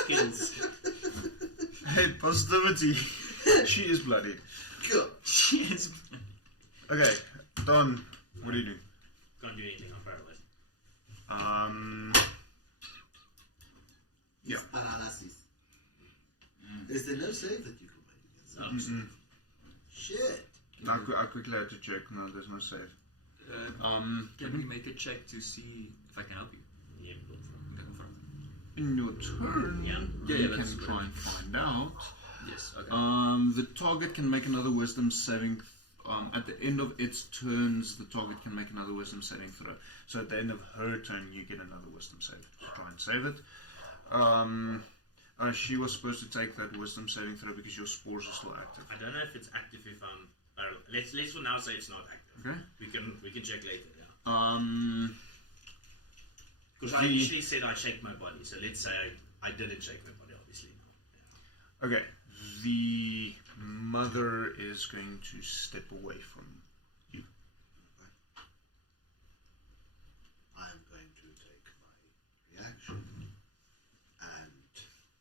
Skills. Hey, positivity. She is bloody. Good. She is. Okay, Don, what do you do? Can't do anything. I'm paralyzed. Yeah. Paralysis. Is there no save that you can make against it? Mm-mm. Shit. I quickly had to check. No, there's no save. Can we make a check to see if I can help you? Yeah, go for it. Okay, go for it. In your turn, Yeah. you that's can try and find out. Yes, okay. The target can make another wisdom saving. At the end of its turns, the target can make another wisdom saving throw. So at the end of her turn, you get another wisdom save to try and save it. She was supposed to take that wisdom saving throw because your spores are still active. I don't know if it's active if I'm paralyzed. Let's for now say it's not active. Okay. We can check later. Yeah. Because I initially said I shake my body, so let's say I didn't shake my body. Obviously. No. Okay. The mother is going to step away from you. I am going to take my reaction and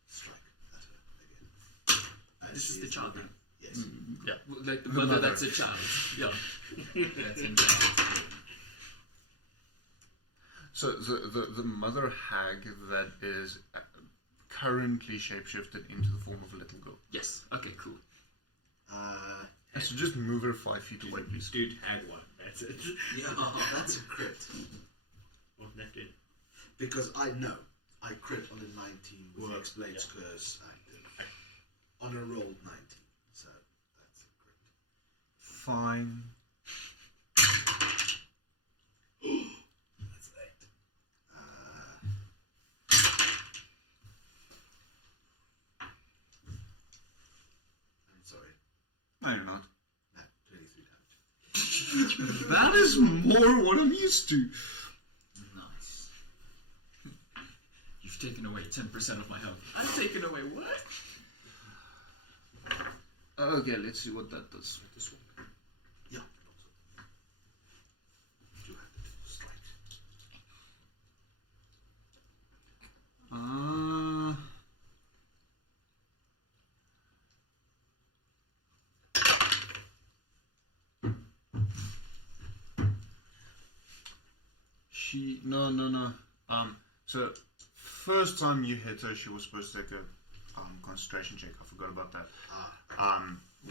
strike at her again. And This she is the child, looking- right? Yes. Yeah. Like the The mother, mother. that's a child. Yeah. That's interesting. So the mother hag that is currently shapeshifted into the form of a little girl. Yes. Okay, cool. So just move her 5 feet away, please. Dude had one. That's it. Yeah, that's a crit. What that did? Because I know I crit on a 19 with Well, the X-Blade yeah. Curse active. On a roll 19. So that's a crit. Fine. That's 8. I'm sorry. No, you're not. No, 23 damage. That is more what I'm used to. Nice. You've taken away 10% of my health. I've taken away what? Okay, let's see what that does. This one. Yeah, also. Two-handed strike. No. So first time you hit her, she was supposed to take a concentration check. I forgot about that.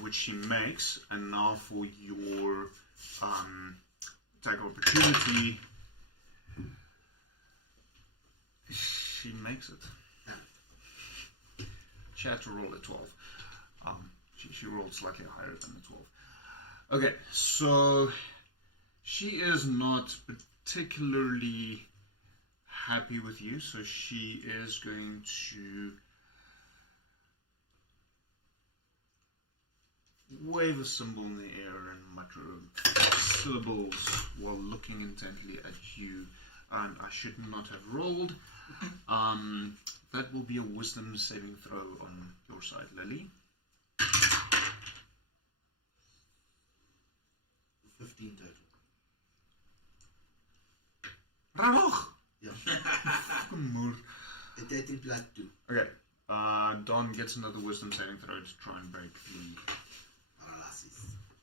Which she makes, and now for your attack of opportunity, she makes it. She had to roll a 12. She rolled slightly higher than a Okay, so she is not particularly happy with you, so she is going to wave a symbol in the air and mutter syllables while looking intently at you. And I should not have rolled. That will be a wisdom saving throw on your side, Lily. 15 total. Ranoch! Yeah. Fucking moer. A 13 plus 2. Okay, Don gets another wisdom saving throw to try and break the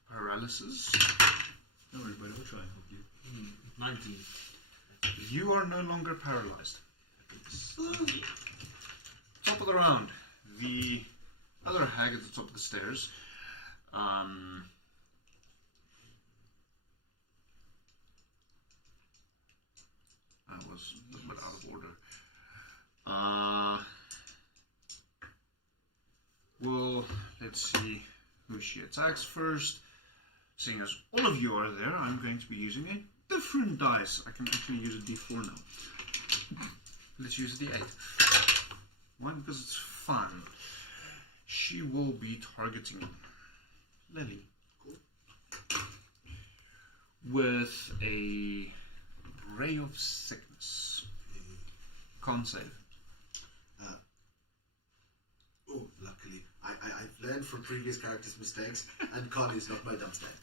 paralysis. Don't worry about it, I'll try and help you. 19. You are no longer paralyzed. Top of the round, the other hag at the top of the stairs. That was a little bit out of order. Well, let's see who she attacks first. Seeing as all of you are there, I'm going to be using a different dice. I can actually use a d4 now. Let's use a d8. Why? Because it's fun. She will be targeting Lily. Cool. With a ray of sickness. Con save. Oh, luckily. I've learned from previous characters' mistakes, and con is not my dumb stat.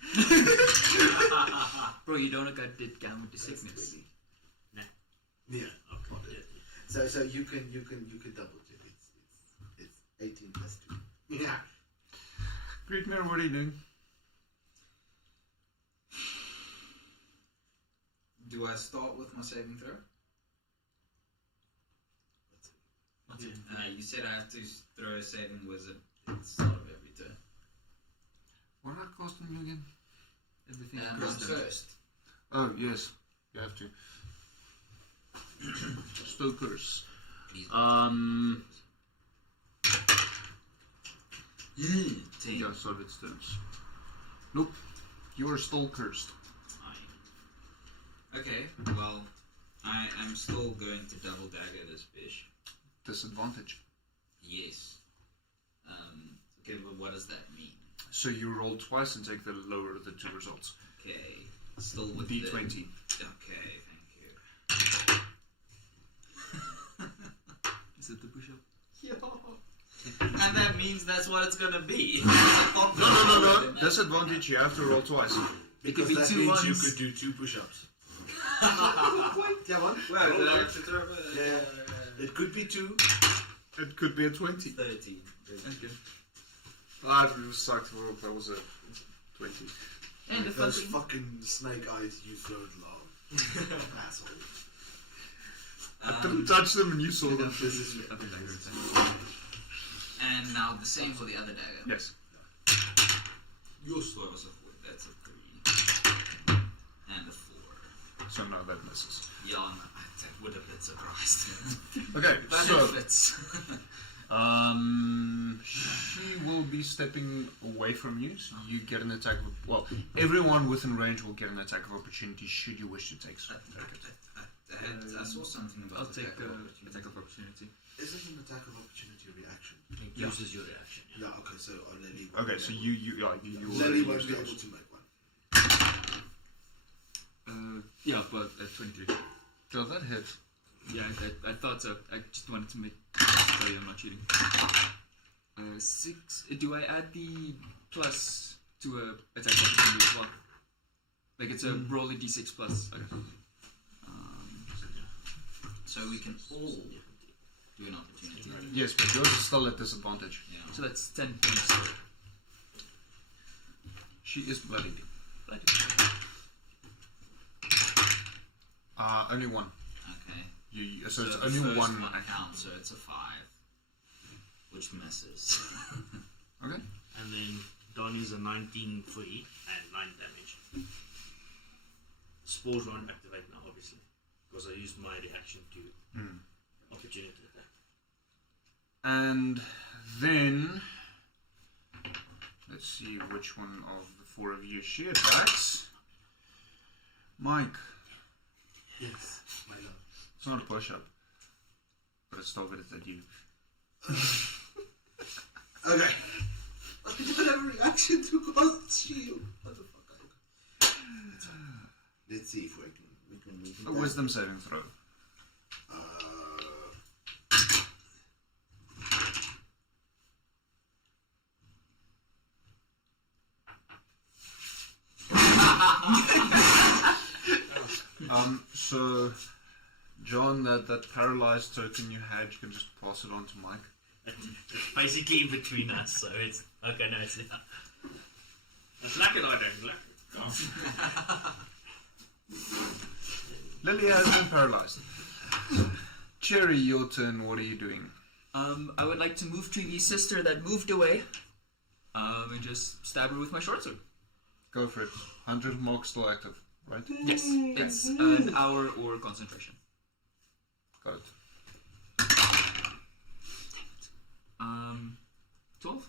Bro, you don't got it down with the sickness. Nah. Yeah. Okay. So you can double check. It's 18 plus 2. Yeah. Great Mare, what are you doing? Do I start with my saving throw? You said I have to throw a saving wizard at the start of every turn. What am I costing you again? Everything First. Oh, yes. You have to. Still curse. Please. 10. Yeah, so it's turns. Nope. You are still cursed. Fine. Okay, well, I am still going to double dagger this fish. Disadvantage. Yes. Okay, but what does that mean? So you roll twice and take the lower of the two results. Okay, still with D20. Okay, thank you. Is it the push-up? And that means that's what it's gonna be. No. Disadvantage, you have to roll twice. Because be that two means ones. you could do 2 push-ups. Yeah, man. Well, did I have to throw Yeah. It could be 2. It could be a 20. 13. Okay. Ah, it sucked. That was a 20. And the Those fucking... fucking snake eyes you throwed long. Asshole. I didn't touch them and you saw them. This is And now the same for the other dagger. Yes. Your slow was a 4. That's a 3. And a 4. So no, that misses. Yeah, I would have been surprised. Okay, But so it fits. she will be stepping away from you, so you get an attack of... Well, everyone within range will get an attack of opportunity should you wish to take so. I saw something about I'll the take attack of opportunity. attack of opportunity. Isn't an attack of opportunity a reaction? It uses your reaction. No, okay, so Lily. Okay, so you Lily already won't used be yours. able to make one. Yeah, but 23. So that hits. Yeah, I thought so. I just wanted to tell you I'm not cheating. 6. Do I add the plus to a attack opportunity as well? Like it's a roll a d6 plus. Okay. So we can all do an opportunity. Yes, but yours is still at disadvantage. Yeah. So that's 10 points. So. She is bloodied. Only one. Okay. So it's the only first one. counts, so it's a 5. Which misses. Okay. And then Don is a 19 free and 9 damage. Spores won't activate now, obviously, because I used my reaction to opportunity attack. And then Let's see which one of the four of you she attacks. Mike. Yes, my love. It's not a push-up, but it's still good at you. Okay. I don't have a reaction to cast shield. What the fuck? Let's see if we can A wisdom saving throw. So, John, that paralyzed token you had, you can just pass it on to Mike. It's basically in between us, so it's okay. No, it's like it or don't like it. Lily has been paralyzed. Cherry, your turn. What are you doing? I would like to move to the sister that moved away. And just stab her with my short sword. Go for it. 100 mark still active, right? Yes, it's an hour or concentration. Got it. 12?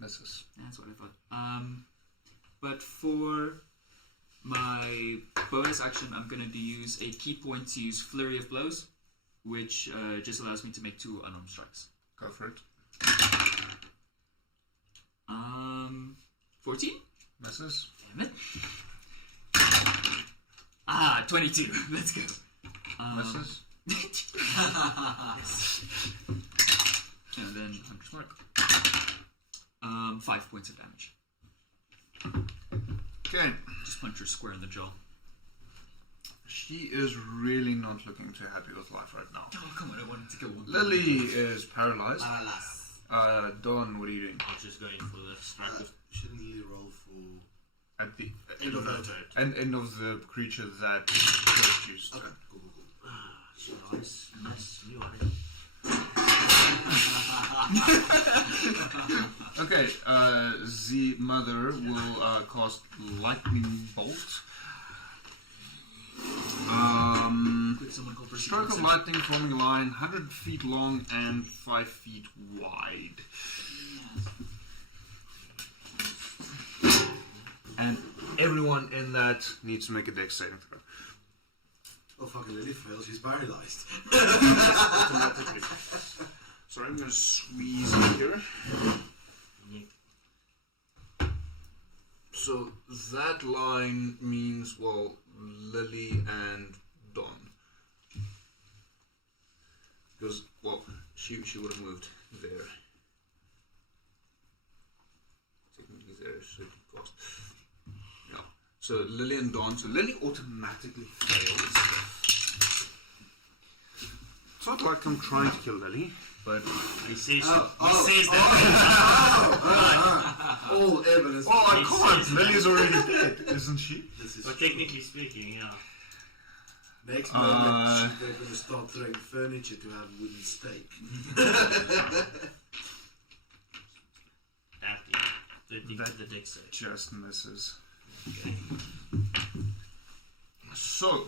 Misses. That's what I thought. But for my bonus action, I'm going to use a key point to use Flurry of Blows, which just allows me to make 2 unarmed strikes. Go for it. 14? Misses. Damn it. 22. Let's go. Misses. And then Hunter's Mark. 5 points of damage. Okay. Just punch her square in the jaw. She is really not looking too happy with life right now. Oh, come on, I wanted to kill one. Lily is paralyzed. Alas. Don, what are you doing? I'm just going for the strike of Shouldn't Lily roll for At the end of her turn? end of the creature that cursed you. Okay, cool. so nice you are it. Okay, the mother will cast lightning bolt. Stroke of lightning forming a line 100 feet long and 5 feet wide. And everyone in that needs to make a dex saving throw. Oh, fucking Lily fails, she's paralyzed. Automatically. Sorry, I'm going to squeeze in here. So that line means, well, Lily and Dawn. Because, well, she would have moved there. Technically there should cost. Yeah. So Lily and Dawn. So Lily automatically fails. It's not like I'm trying to kill Lily, but He says that. All evidence. well, I can't. Lily's already dead, isn't she? This is But technically speaking, yeah. next moment they're going to start throwing furniture to have wooden stake. The deck save. Just misses. So,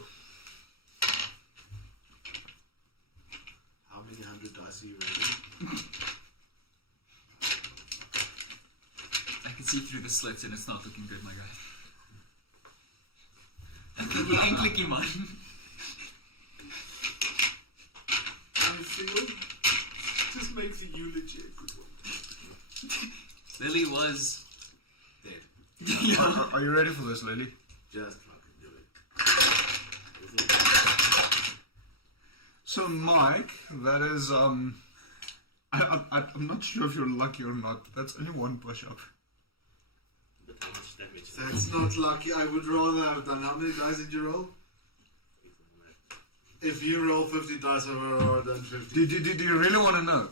How many 100 dice are you rolling? I can see through the slits and it's not looking good, my guy. I'm clicking mine. How do you feel? Just make the eulogy a good one. Lily was Dead. are you ready for this, Lily? Just fucking do it. So, Mike, that is, I'm not sure if you're lucky or not. That's only one push-up. But how much damage? That's not lucky. I would rather have done. How many dice did you roll? If you roll 50 dice, I would have done 50. Do you really want to know?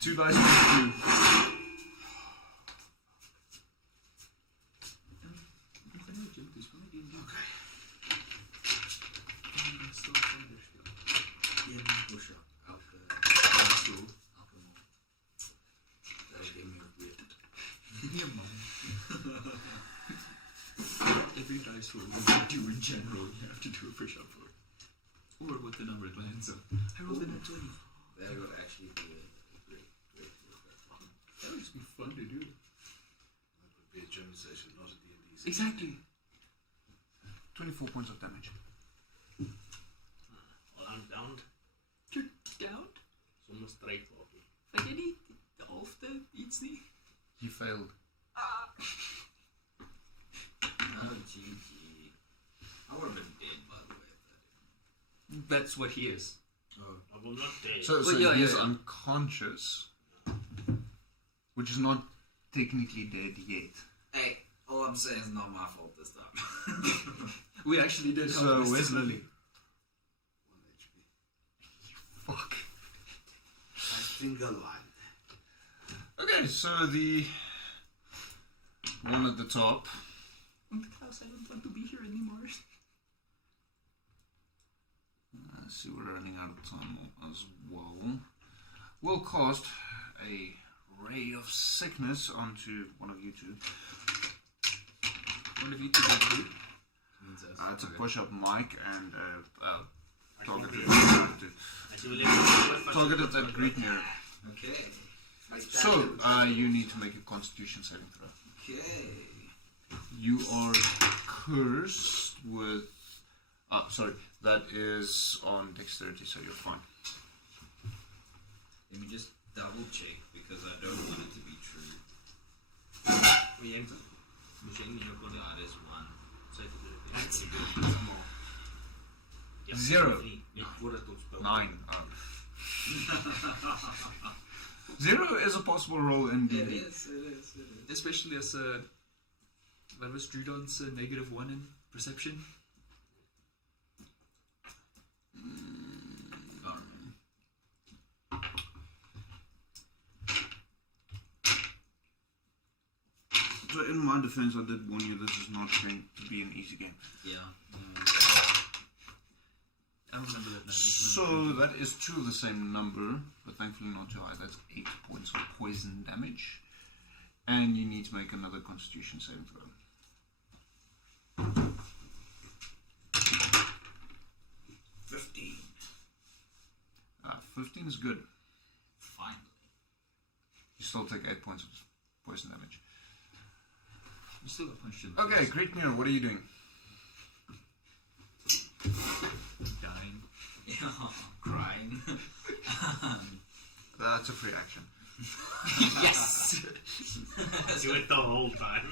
2 dice plus 2. Every dice roll you do in general, you have to do a push-up for it. Or what the number it lands on. I rolled in a 20. That would actually be a great That would just be fun to do. conversation, not a D&D session. Exactly. 24 points of damage. Well, I'm down. You're down? Sommer straight walking. Kan jy nie die helfte iets nie? He failed. Oh, GG. I would have been dead, by the way. That's what he is. Oh. I will not dare. So Well, yeah, he's yeah. unconscious, which is not technically dead yet. Hey, all I'm saying is not my fault this time. We actually did help So Mr. where's Lily? 1 HP. Fuck. My finger line. Okay, so the one at the top. Klaus, I don't want to be here anymore. See, we're running out of time as well. We'll cast a ray of sickness onto one of you two. One of you two got who? To push up Mike and targeted at Greetmere. Okay. So, you need to make a Constitution saving throw. Okay. You are cursed with... sorry, that is on Dexterity, so you're fine. Let me just double check because I don't want it to be true. We enter. Machine, you know, That is one. That's a bit more. 0. 9. 0 is a possible roll in It D&D. is. Especially as that was Drudon's -1 in perception. So in my defense, I did warn you this is not going to be an easy game. Yeah. I don't remember that number. So that is 2 of the same number, but thankfully not too high. That's 8 points of poison damage. And you need to make another Constitution saving throw. 15. 15 is good. Finally. You still take 8 points of poison damage. You still got punched in the Okay, face. Greetmere, what are you doing? Dying. Crying. That's a free action. Yes! Do it the whole time.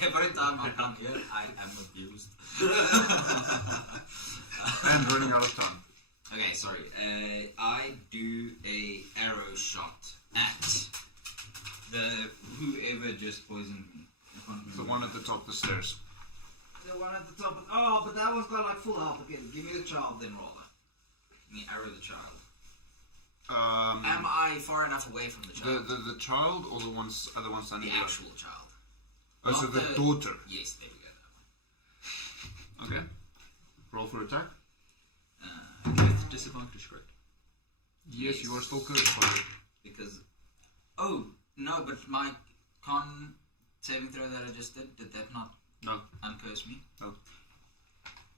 Every time I come here, I am abused. And running out of time. Okay, sorry. I do a arrow shot at whoever just poisoned me. The one at the top of the stairs. The one at the top. But that one's got like full health. Okay, give me the child, then roll it. Give me arrow the child. Am I far enough away from the child? The child or the other one standing The below? actual child. Oh, so Not the daughter. Yes, there we go. That one. Okay. Roll for attack. With disadvantage, correct? Yes, you are still cursed by it. Because. Oh, no, but my con saving throw that I just did that not No. uncurse me? No.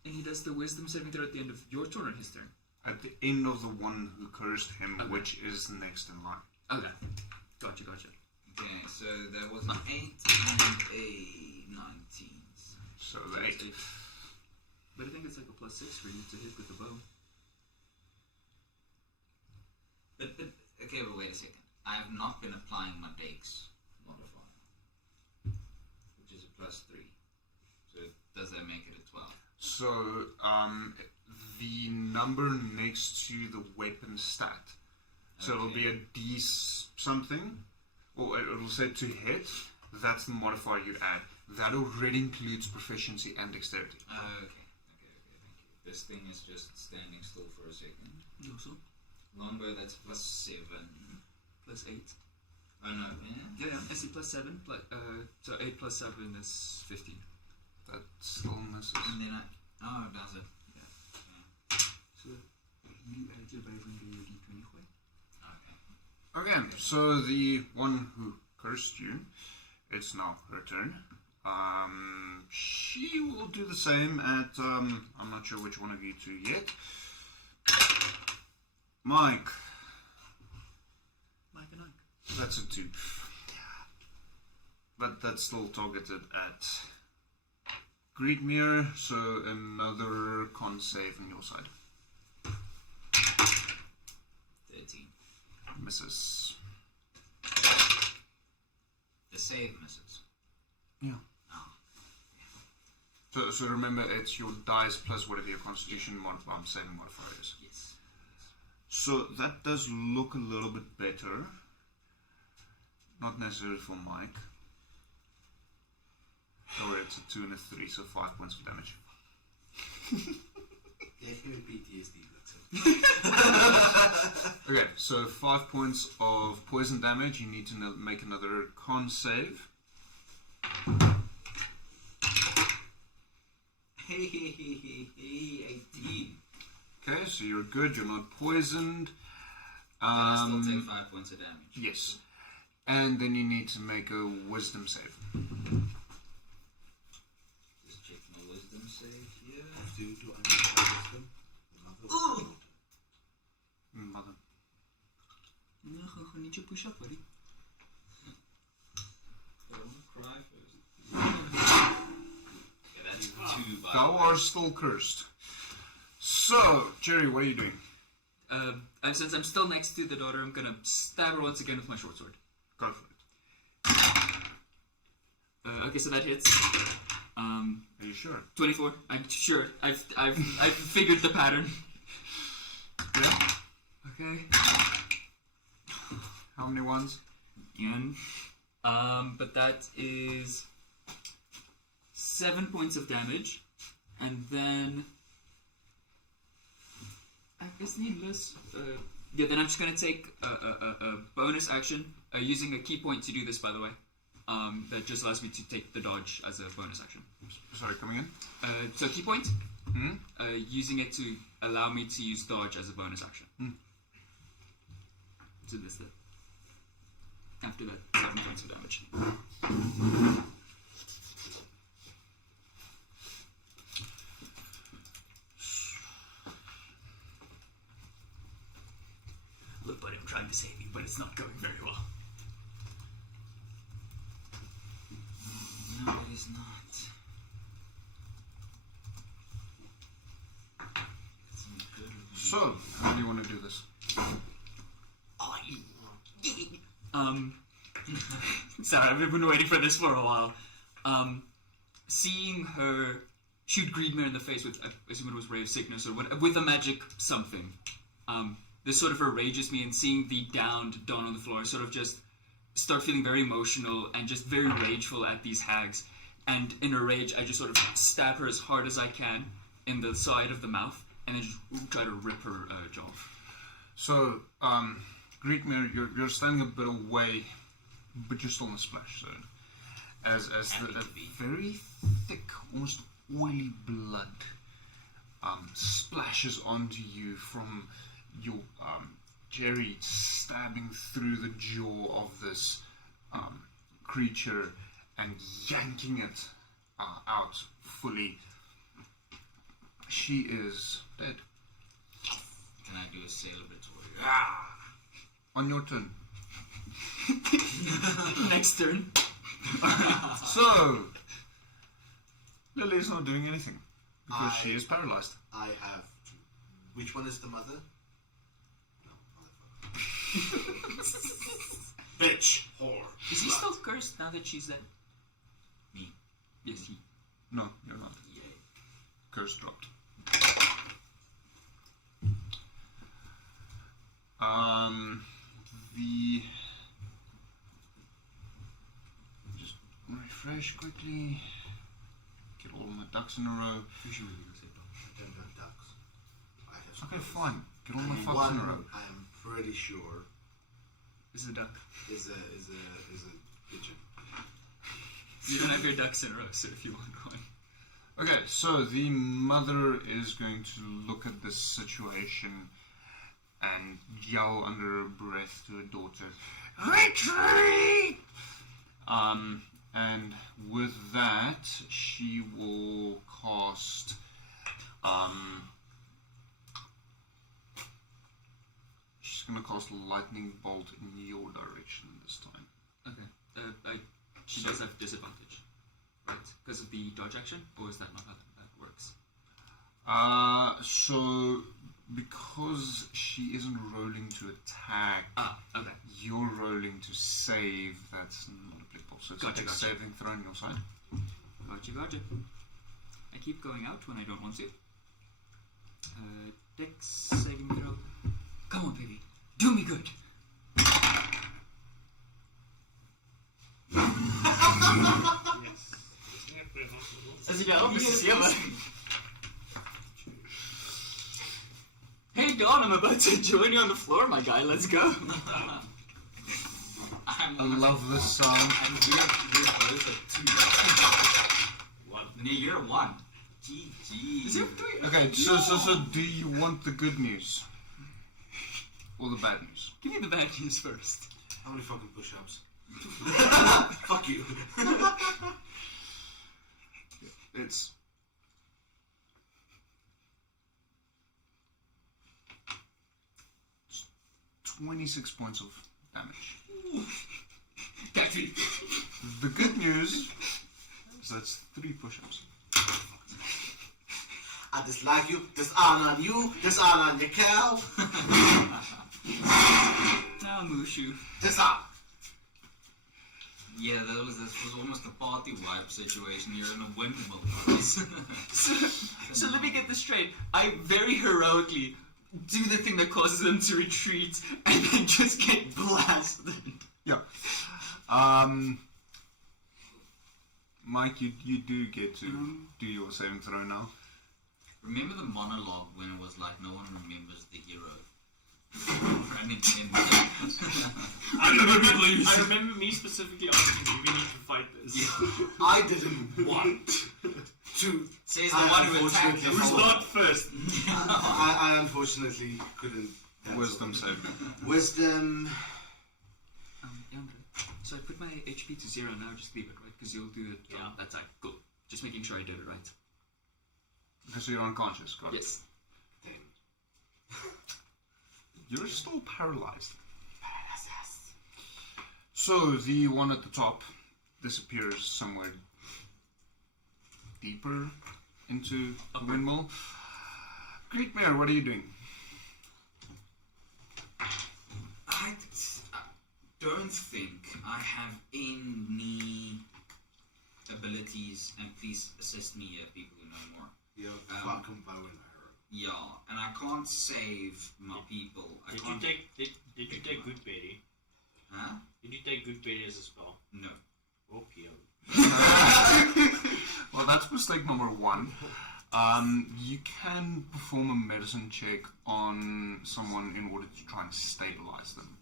And he does the wisdom saving throw at the end of your turn or his turn? At the end of the one who cursed him, Okay. which is next in line. Okay. Gotcha. Okay, so that was an 8 and a 19. So the 8. But I think it's like a +6 for you to hit with the bow. But okay, but wait a second. I have not been applying my Dex modifier, which is a +3. So does that make it a 12? So, the number next to the weapon stat. So it'll be a D something, or it'll say to hit. That's the modifier you add. That already includes proficiency and dexterity. Okay, thank you. This thing is just standing still for a second. You also? Longbow, that's +7. +8. Oh no, yeah? Yeah, I see +7. So 8 + 7 is 15. That still misses. And then oh, does it? So you add your Bavarian to your D20 way. Okay. Okay, so the one who cursed you, it's now her turn. She will do the same at, I'm not sure which one of you two yet. Mike. Mike and Ike. That's a 2. But that's still targeted at Greedmere, so another con save on your side. 13. Misses. The save misses. Yeah. Oh. So remember, it's your dice plus whatever your constitution saving modifier is. Yes. So that does look a little bit better. Not necessarily for Mike. Oh, it's a 2 and a 3, so 5 points of damage. Definitely PTSD. Okay, so 5 points of poison damage. You need to make another con save. Hey, 18. Okay, so you're good. You're not poisoned. I still take 5 points of damage. Yes. And then you need to make a wisdom save. Just check my wisdom save here. Do I need wisdom? The mother or the daughter? Mother. No, I need you to push up, buddy. Don't cry first. Yeah, that's 2 by Thou the way. art still cursed. So, Jerry, what are you doing? And since I'm still next to the daughter, I'm gonna stab her once again with my short sword. Go for it. Okay, so that hits. Are you sure? 24. I'm sure. I've figured the pattern. Yeah. Okay. How many ones? Again. But that is 7 points of damage, and then I guess needless. Yeah, then I'm just gonna take a bonus action using a key point to do this. By the way, that just allows me to take the dodge as a bonus action. Sorry, coming in? So key point, Hmm? using it to allow me to use dodge as a bonus action. So this then. After that, 7 points of damage. Look, buddy, I'm trying to save you, but it's not going very well. No, it is not. It's not good. So, how do you want to do this? Sorry, I've been waiting for this for a while. Seeing her shoot Greedmere in the face with, I assume it was Ray of Sickness or what, with a magic something, this sort of enrages me, and seeing the downed Dawn on the floor, I sort of just start feeling very emotional and just very rageful at these hags. And in a rage, I just sort of stab her as hard as I can in the side of the mouth, and then just try to rip her jaw off. So, Greedmere, you're standing a bit away, but you're still in the splash zone. As the very thick, almost oily blood splashes onto you from your Jerry stabbing through the jaw of this creature and yanking it out fully. She is dead. Can I do a celebratory? On your turn. Next turn. So, Lily's not doing anything because she is paralyzed. I have to. Which one is the mother? No, motherfucker. Bitch! Whore! Is he still cursed now that she's dead? Me. Yes, he. No, you're not. Yay. Curse dropped. Just refresh quickly. Get all my ducks in a row. Usually you say I don't have ducks. I have Okay, squirrels. fine. Get all my And fucks in a one, row. I am pretty sure Is a duck. is a pigeon. You don't have your ducks in a row, so if you want one. Okay, so the mother is going to look at this situation and yell under her breath to her daughter, "Retreat!" And with that, she will cast, she's going to cast a lightning bolt in your direction. she does have disadvantage, right? Because of the dodge action, or is that not how that works? So because she isn't rolling to attack, okay. you're rolling to save. That's not applicable. So it's Gotcha, a saving throw on your side. Gotcha. I keep going out when I don't want to. Dex saving throw. Come on, baby. Do me good. Hey Don, I'm about to join you on the floor, my guy. Let's go. I love this sound. And we're both at 2. One. No, you're 1. GG. Okay, so do you want the good news or the bad news? Give me the bad news first. How many fucking push-ups? Fuck you. It's 26 points of damage. The good news is that's 3 push-ups. I dislike you, dishonor you, dishonor on your cow. Now Mushu. Dishonor. Yeah, this was almost a party wipe situation. You're in a windmill. So let me get this straight. I very heroically do the thing that causes them to retreat and then just get blasted. Yeah. Mike, you do get to do your saving throw now. Remember the monologue when it was like no one remembers the hero? I remember me specifically asking you, we need to fight this. I didn't want to. Says the one who attacked the Who's not first? I unfortunately couldn't. Wisdom save. Wisdom. So I put my HP to 0 now, just leave it, right? Because you'll do it on that side. Cool. Just making sure I did it right. Because you're unconscious, got it? Yes. You're still paralyzed. So the one at the top disappears somewhere deeper into the windmill. Great Mayor, what are you doing? I don't think I have any abilities, and please assist me here, people who know more. You're fucking bow and arrow. Yeah, and I can't save my people. Did you take good Betty? Huh? Did you take good Betty as a spell? No. Okay. Well, that's mistake number 1. You can perform a medicine check on someone in order to try and stabilize them.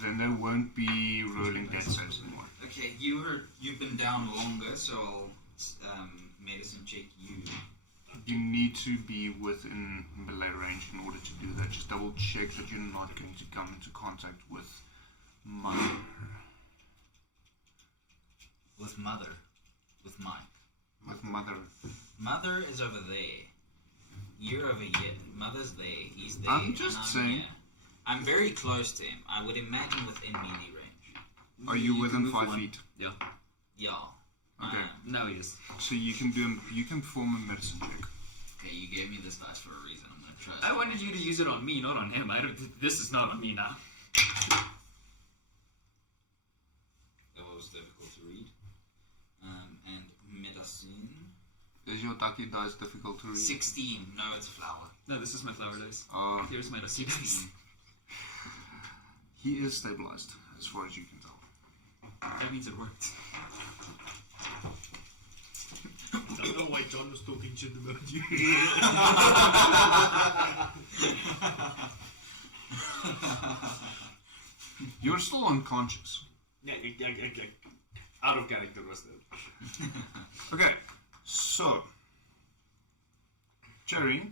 Then they won't be rolling death saves anymore. Okay, you've been down longer, so I'll medicine check you. You need to be within melee range in order to do that. Just double check that you're not going to come into contact with Mother. With Mother. With Mike. With Mother. Mother is over there. You're over here. Mother's there. He's there. I'm just saying. Here. I'm very close to him. I would imagine within melee range. Are you within 5 feet? Yeah. Yeah. Okay. Now he is. So you can perform a medicine check. Okay, you gave me this dice for a reason. I'm gonna trust. I wanted you to use it on me, not on him. This is not on me now. That was difficult to read. And medicine. Is your Taki dice difficult to read? 16. No, it's a flower. No, this is my flower dice. Here's my lucky 16. dice. He is stabilized, as far as you can tell. That means it worked. I don't know why John was talking shit about you. You're still unconscious. Yeah, out of character was that. Okay, so Jerry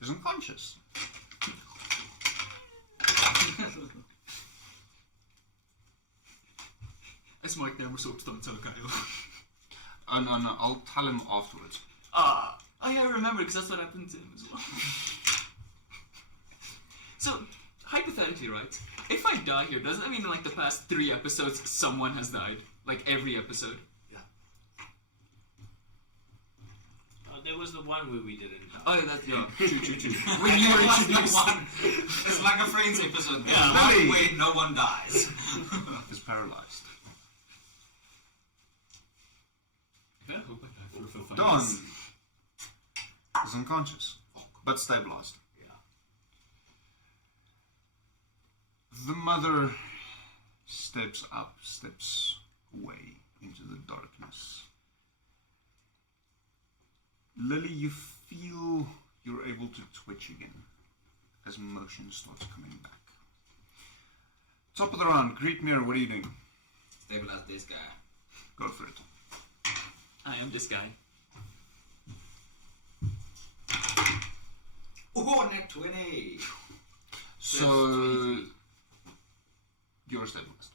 is unconscious. It's Mike now, we're so stumped, Kyle. Oh, no, I'll tell him afterwards. Oh yeah, I remember, because that's what happened to him as well. So, hypothetically, right? If I die here, doesn't that mean in like the past 3 episodes someone has died? Like every episode? There was the one where we didn't die. Oh, yeah, true. When you were introduced. It's like a Friends episode. There's Yeah. one way no one dies. Is paralyzed. Yeah, hope I die for 5 Don years. is unconscious, but stabilized. Yeah. The mother steps away into the darkness. Lily, you feel you're able to twitch again as motion starts coming back. Top of the round, Greet Mirror, what are you doing? Stabilize this guy. Go for it. I am this guy. Oh, net 20! So, you're stabilized.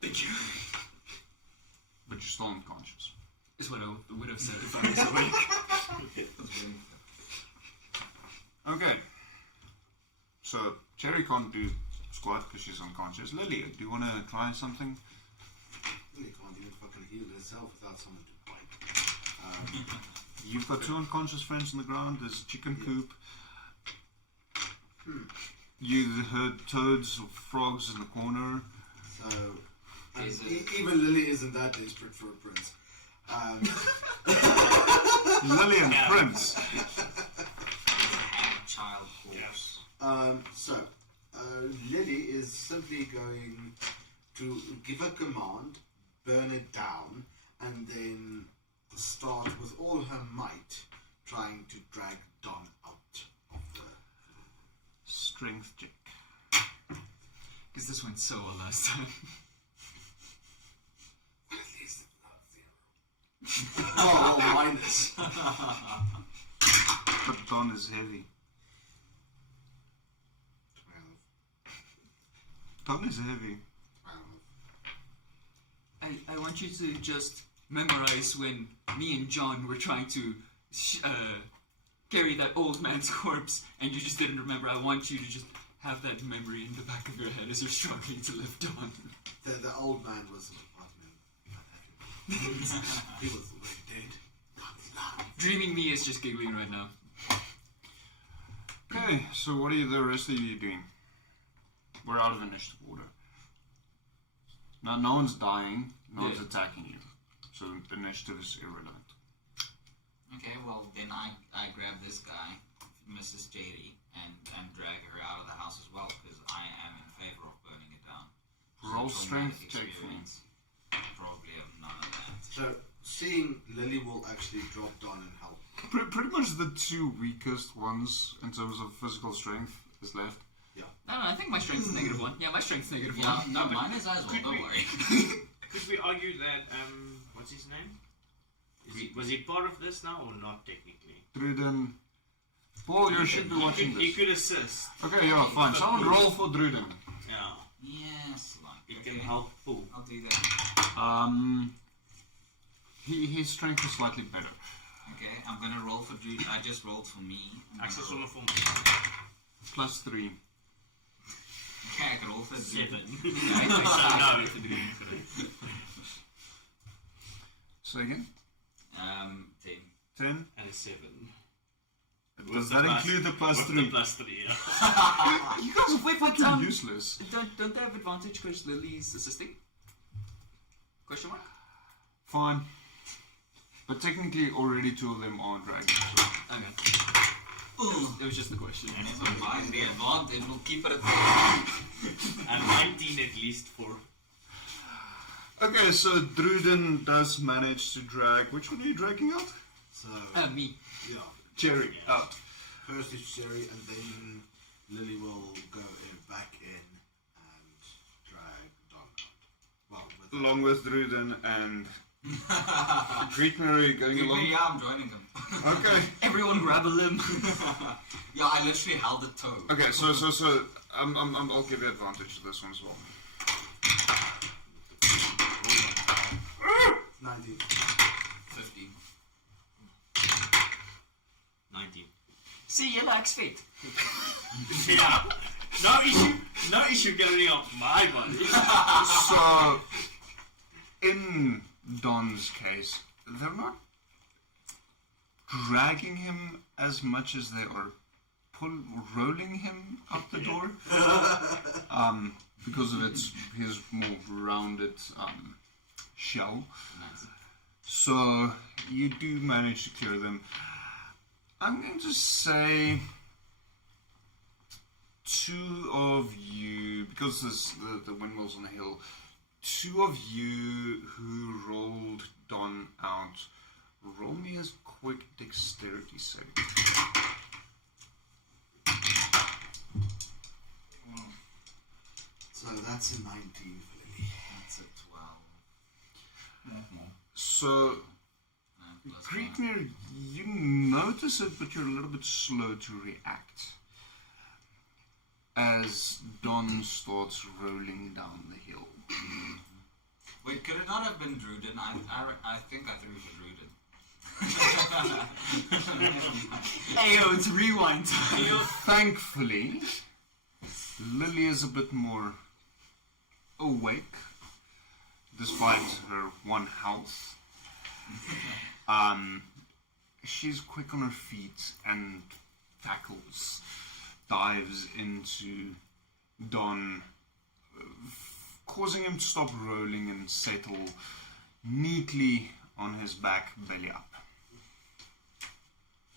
Thank you. But you're still unconscious. Is what I would have said if I was awake. Okay. So, Cherry can't do squat because she's unconscious. Lily, do you want to try something? Really can't even fucking heal itself without someone to bite. You've got 2 unconscious friends on the ground. There's chicken coop. You heard toads or frogs in the corner. So, and even Lily isn't that desperate for a prince. Lily and Prince. Child corpse. Lily is simply going to give a command, burn it down, and then start with all her might trying to drag Don out of the... Strength check. Because this went so well last time. At least it's not 0. Oh, well, minus. But Don is heavy. 12. Don is heavy. 12. I want you to just memorize when me and John were trying to carry that old man's corpse and you just didn't remember. I want you to just have that memory in the back of your head as you're struggling to lift on. The old man was a department. He was already dead. Dreaming me is just giggling right now. Okay, so what are the rest of you doing? We're out of initiative order. Now, no one's dying, no one's attacking you. So the initiative is irrelevant. Okay, well then I grab this guy, Mrs. Jady, and drag her out of the house as well, because I am in favor of burning it down. Roll Traumatic strength check for me. experience. Probably have none of that. So, seeing Lily will actually drop Don and help. Pretty much the 2 weakest ones in terms of physical strength is left. No, I think my strength is -1. Yeah, my strength is -1. Yeah, no, mine is as well, don't worry. Could we argue that, what's his name? Was he part of this now or not technically? Druden. Paul, you should be watching He this. could assist. Okay, yeah, fine. Someone roll for Druden. Yeah. Yes, like, It can help pull. I'll do that. His strength is slightly better. Okay, I'm gonna roll for Drew. I just rolled for me. Access on the phone. +3. Okay, I could roll for Drew. 7. Yeah, Say again? 10. 10. And a 7. Does that include the +3? The +3, yeah. You guys are fucking useless. Don't they have advantage because Lily's assisting? Question mark? Fine. But technically, already 2 of them are dragons. So. Okay. It was just the question. So fine, the advantage, we'll keep it at And 19 at least for... Okay, so Druden does manage to drag. Which one are you dragging out? So, Me. yeah. Cherry out. First is Cherry, and then Lily will go back in and drag Don out. Well, Along with Druden and Greek Mary going along. Yeah, I'm joining them. Okay. Everyone grab a limb. Yeah, I literally held the toe. Okay, so I'll give you advantage to this one as well. 19. 15. 19. See, he likes feet. Yeah. No issue getting off my body. So, in Don's case, they're not dragging him as much as they are rolling him out the door. Because of his more rounded shell. So, you do manage to clear them. I'm going to say 2 of you, because the windmill's on the hill, 2 of you who rolled Don out, roll me as quick dexterity saving. So that's a 19 for Lily. That's a 12. So, Greetmere, you notice it, but you're a little bit slow to react as Don starts rolling down the hill. Wait, could it not have been Druden? I think I threw for Druden. Ayo, it's rewind time. Thankfully, Lily is a bit more awake, despite her 1 health. She's quick on her feet and tackles, dives into Don, causing him to stop rolling and settle neatly on his back, belly up.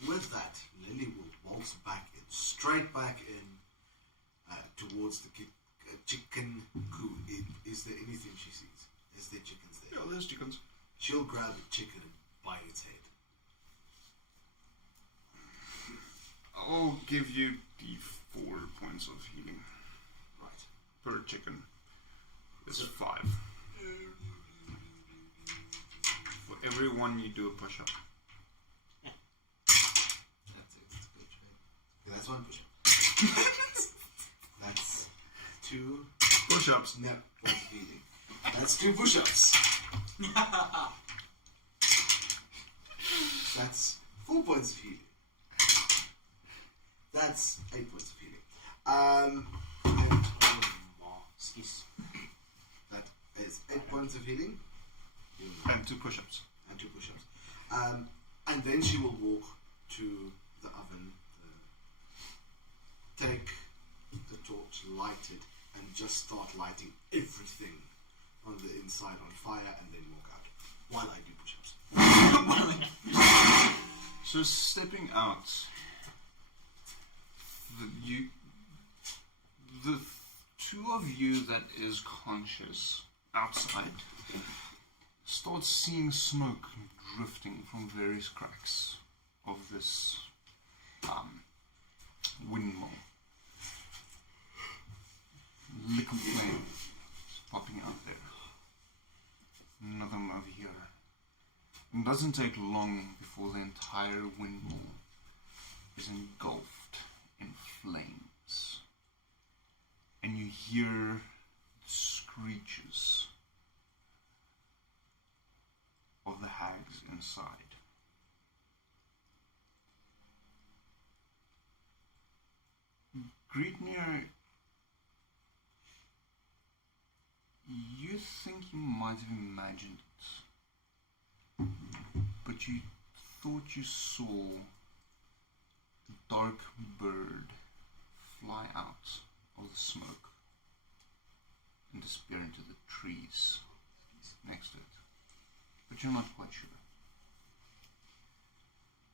With that, Lily will waltz straight back in towards the chicken coop. Is there anything she sees? Is there chickens there? Yeah, there's chickens. She'll grab a chicken and bite its head. I'll give you the 4 points of healing. Right. Per chicken. It's 5. For every one you do a push-up. That's it. That's good. Okay, that's 1 push-up. That's 2 push-ups. No, points of healing. That's 2 push-ups. That's 4 points of healing. That's 8 points of healing. Excuse. That is 8 points of healing. And 2 push-ups. And 2 push-ups. And then she will walk to the oven, take the torch, light it, and just start lighting everything on the inside on fire, and then walk out while I do push-ups. So stepping out, the 2 of you that is conscious outside start seeing smoke drifting from various cracks of this windmill. Liquid flame is popping out there. Another one over here. It doesn't take long before the entire windmill is engulfed in flames. And you hear screeches of the hags inside. Greetmere, you think you might have imagined it, but you thought you saw a dark bird fly out of the smoke and disappear into the trees next to it. But you're not quite sure.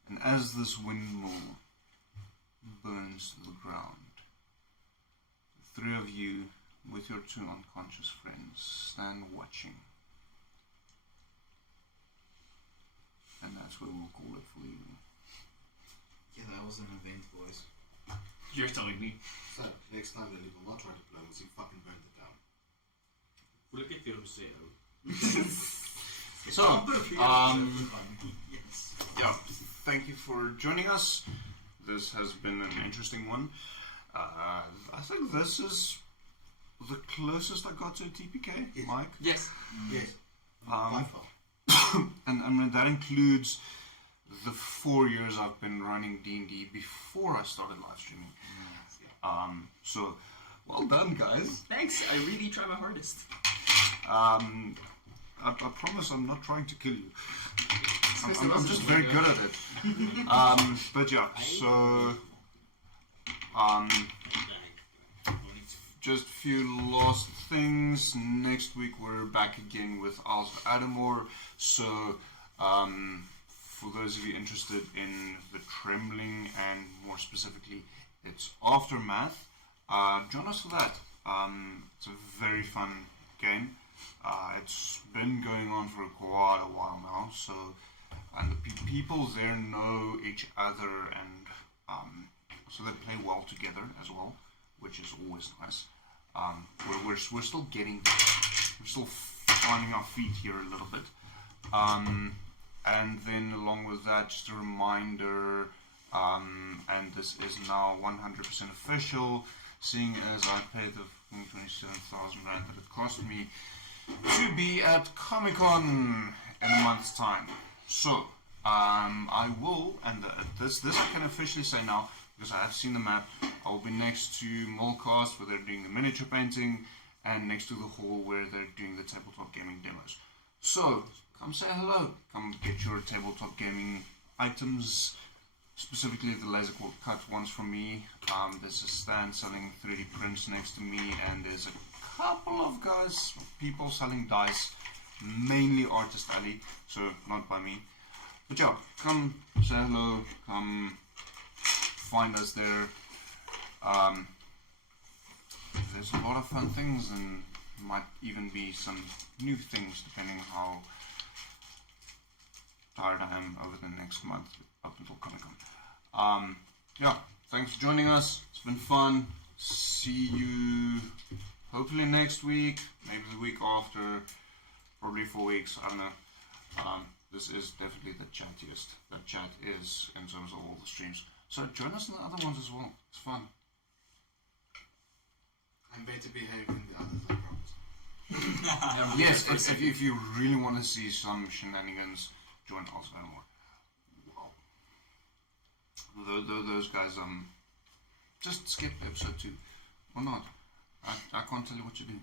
And as this windmill burns to the ground, the 3 of you with your 2 unconscious friends stand watching. And that's where we'll call it for the evening. Yeah, that was an event, boys. You're telling me. So, next time Lily will not try diplomacy, fucking burn it down. Look at your museo. So, yeah, thank you for joining us. This has been an interesting one. I think this is the closest I got to a TPK, Yes. Mike. Yes. Yes. By far. And that includes the 4 years I've been running D&D before I started live streaming. So, well done, guys. Thanks. I really try my hardest. I promise I'm not trying to kill you. I'm just very good at it. But yeah, so just a few last things. Next week we're back again with Isles of Adamore. So for those of you interested in the Trembling and more specifically its aftermath, join us for that. It's a very fun game. It's been going on for quite a while now, so and the people there know each other, and so they play well together as well, which is always nice. We're still finding our feet here a little bit, and then along with that, just a reminder, and this is now 100% official, seeing as I paid the 27,000 rand that it cost me to be at Comic-Con in a month's time. So, I will, and this I can officially say now, because I have seen the map, I will be next to Mulcast, where they're doing the miniature painting, and next to the hall where they're doing the tabletop gaming demos. So, come say hello, come get your tabletop gaming items, specifically the laser cut ones from me. There's a stand selling 3D prints next to me, and there's a couple of people selling dice, mainly Artist Alley, so not by me. But yeah, come say hello, come find us there. There's a lot of fun things, and might even be some new things depending on how tired I am over the next month up until Comic-Con. Yeah, thanks for joining us. It's been fun. See you hopefully next week, maybe the week after, probably 4 weeks, I don't know. This is definitely the chattiest that chat is in terms of all the streams. So join us in the other ones as well. It's fun. I'm better behaved than the others, I promise. Yes, if you really want to see some shenanigans, join Isles of Adamore. Wow. Those guys, just skip episode 2. Or not. I can't tell you what to do.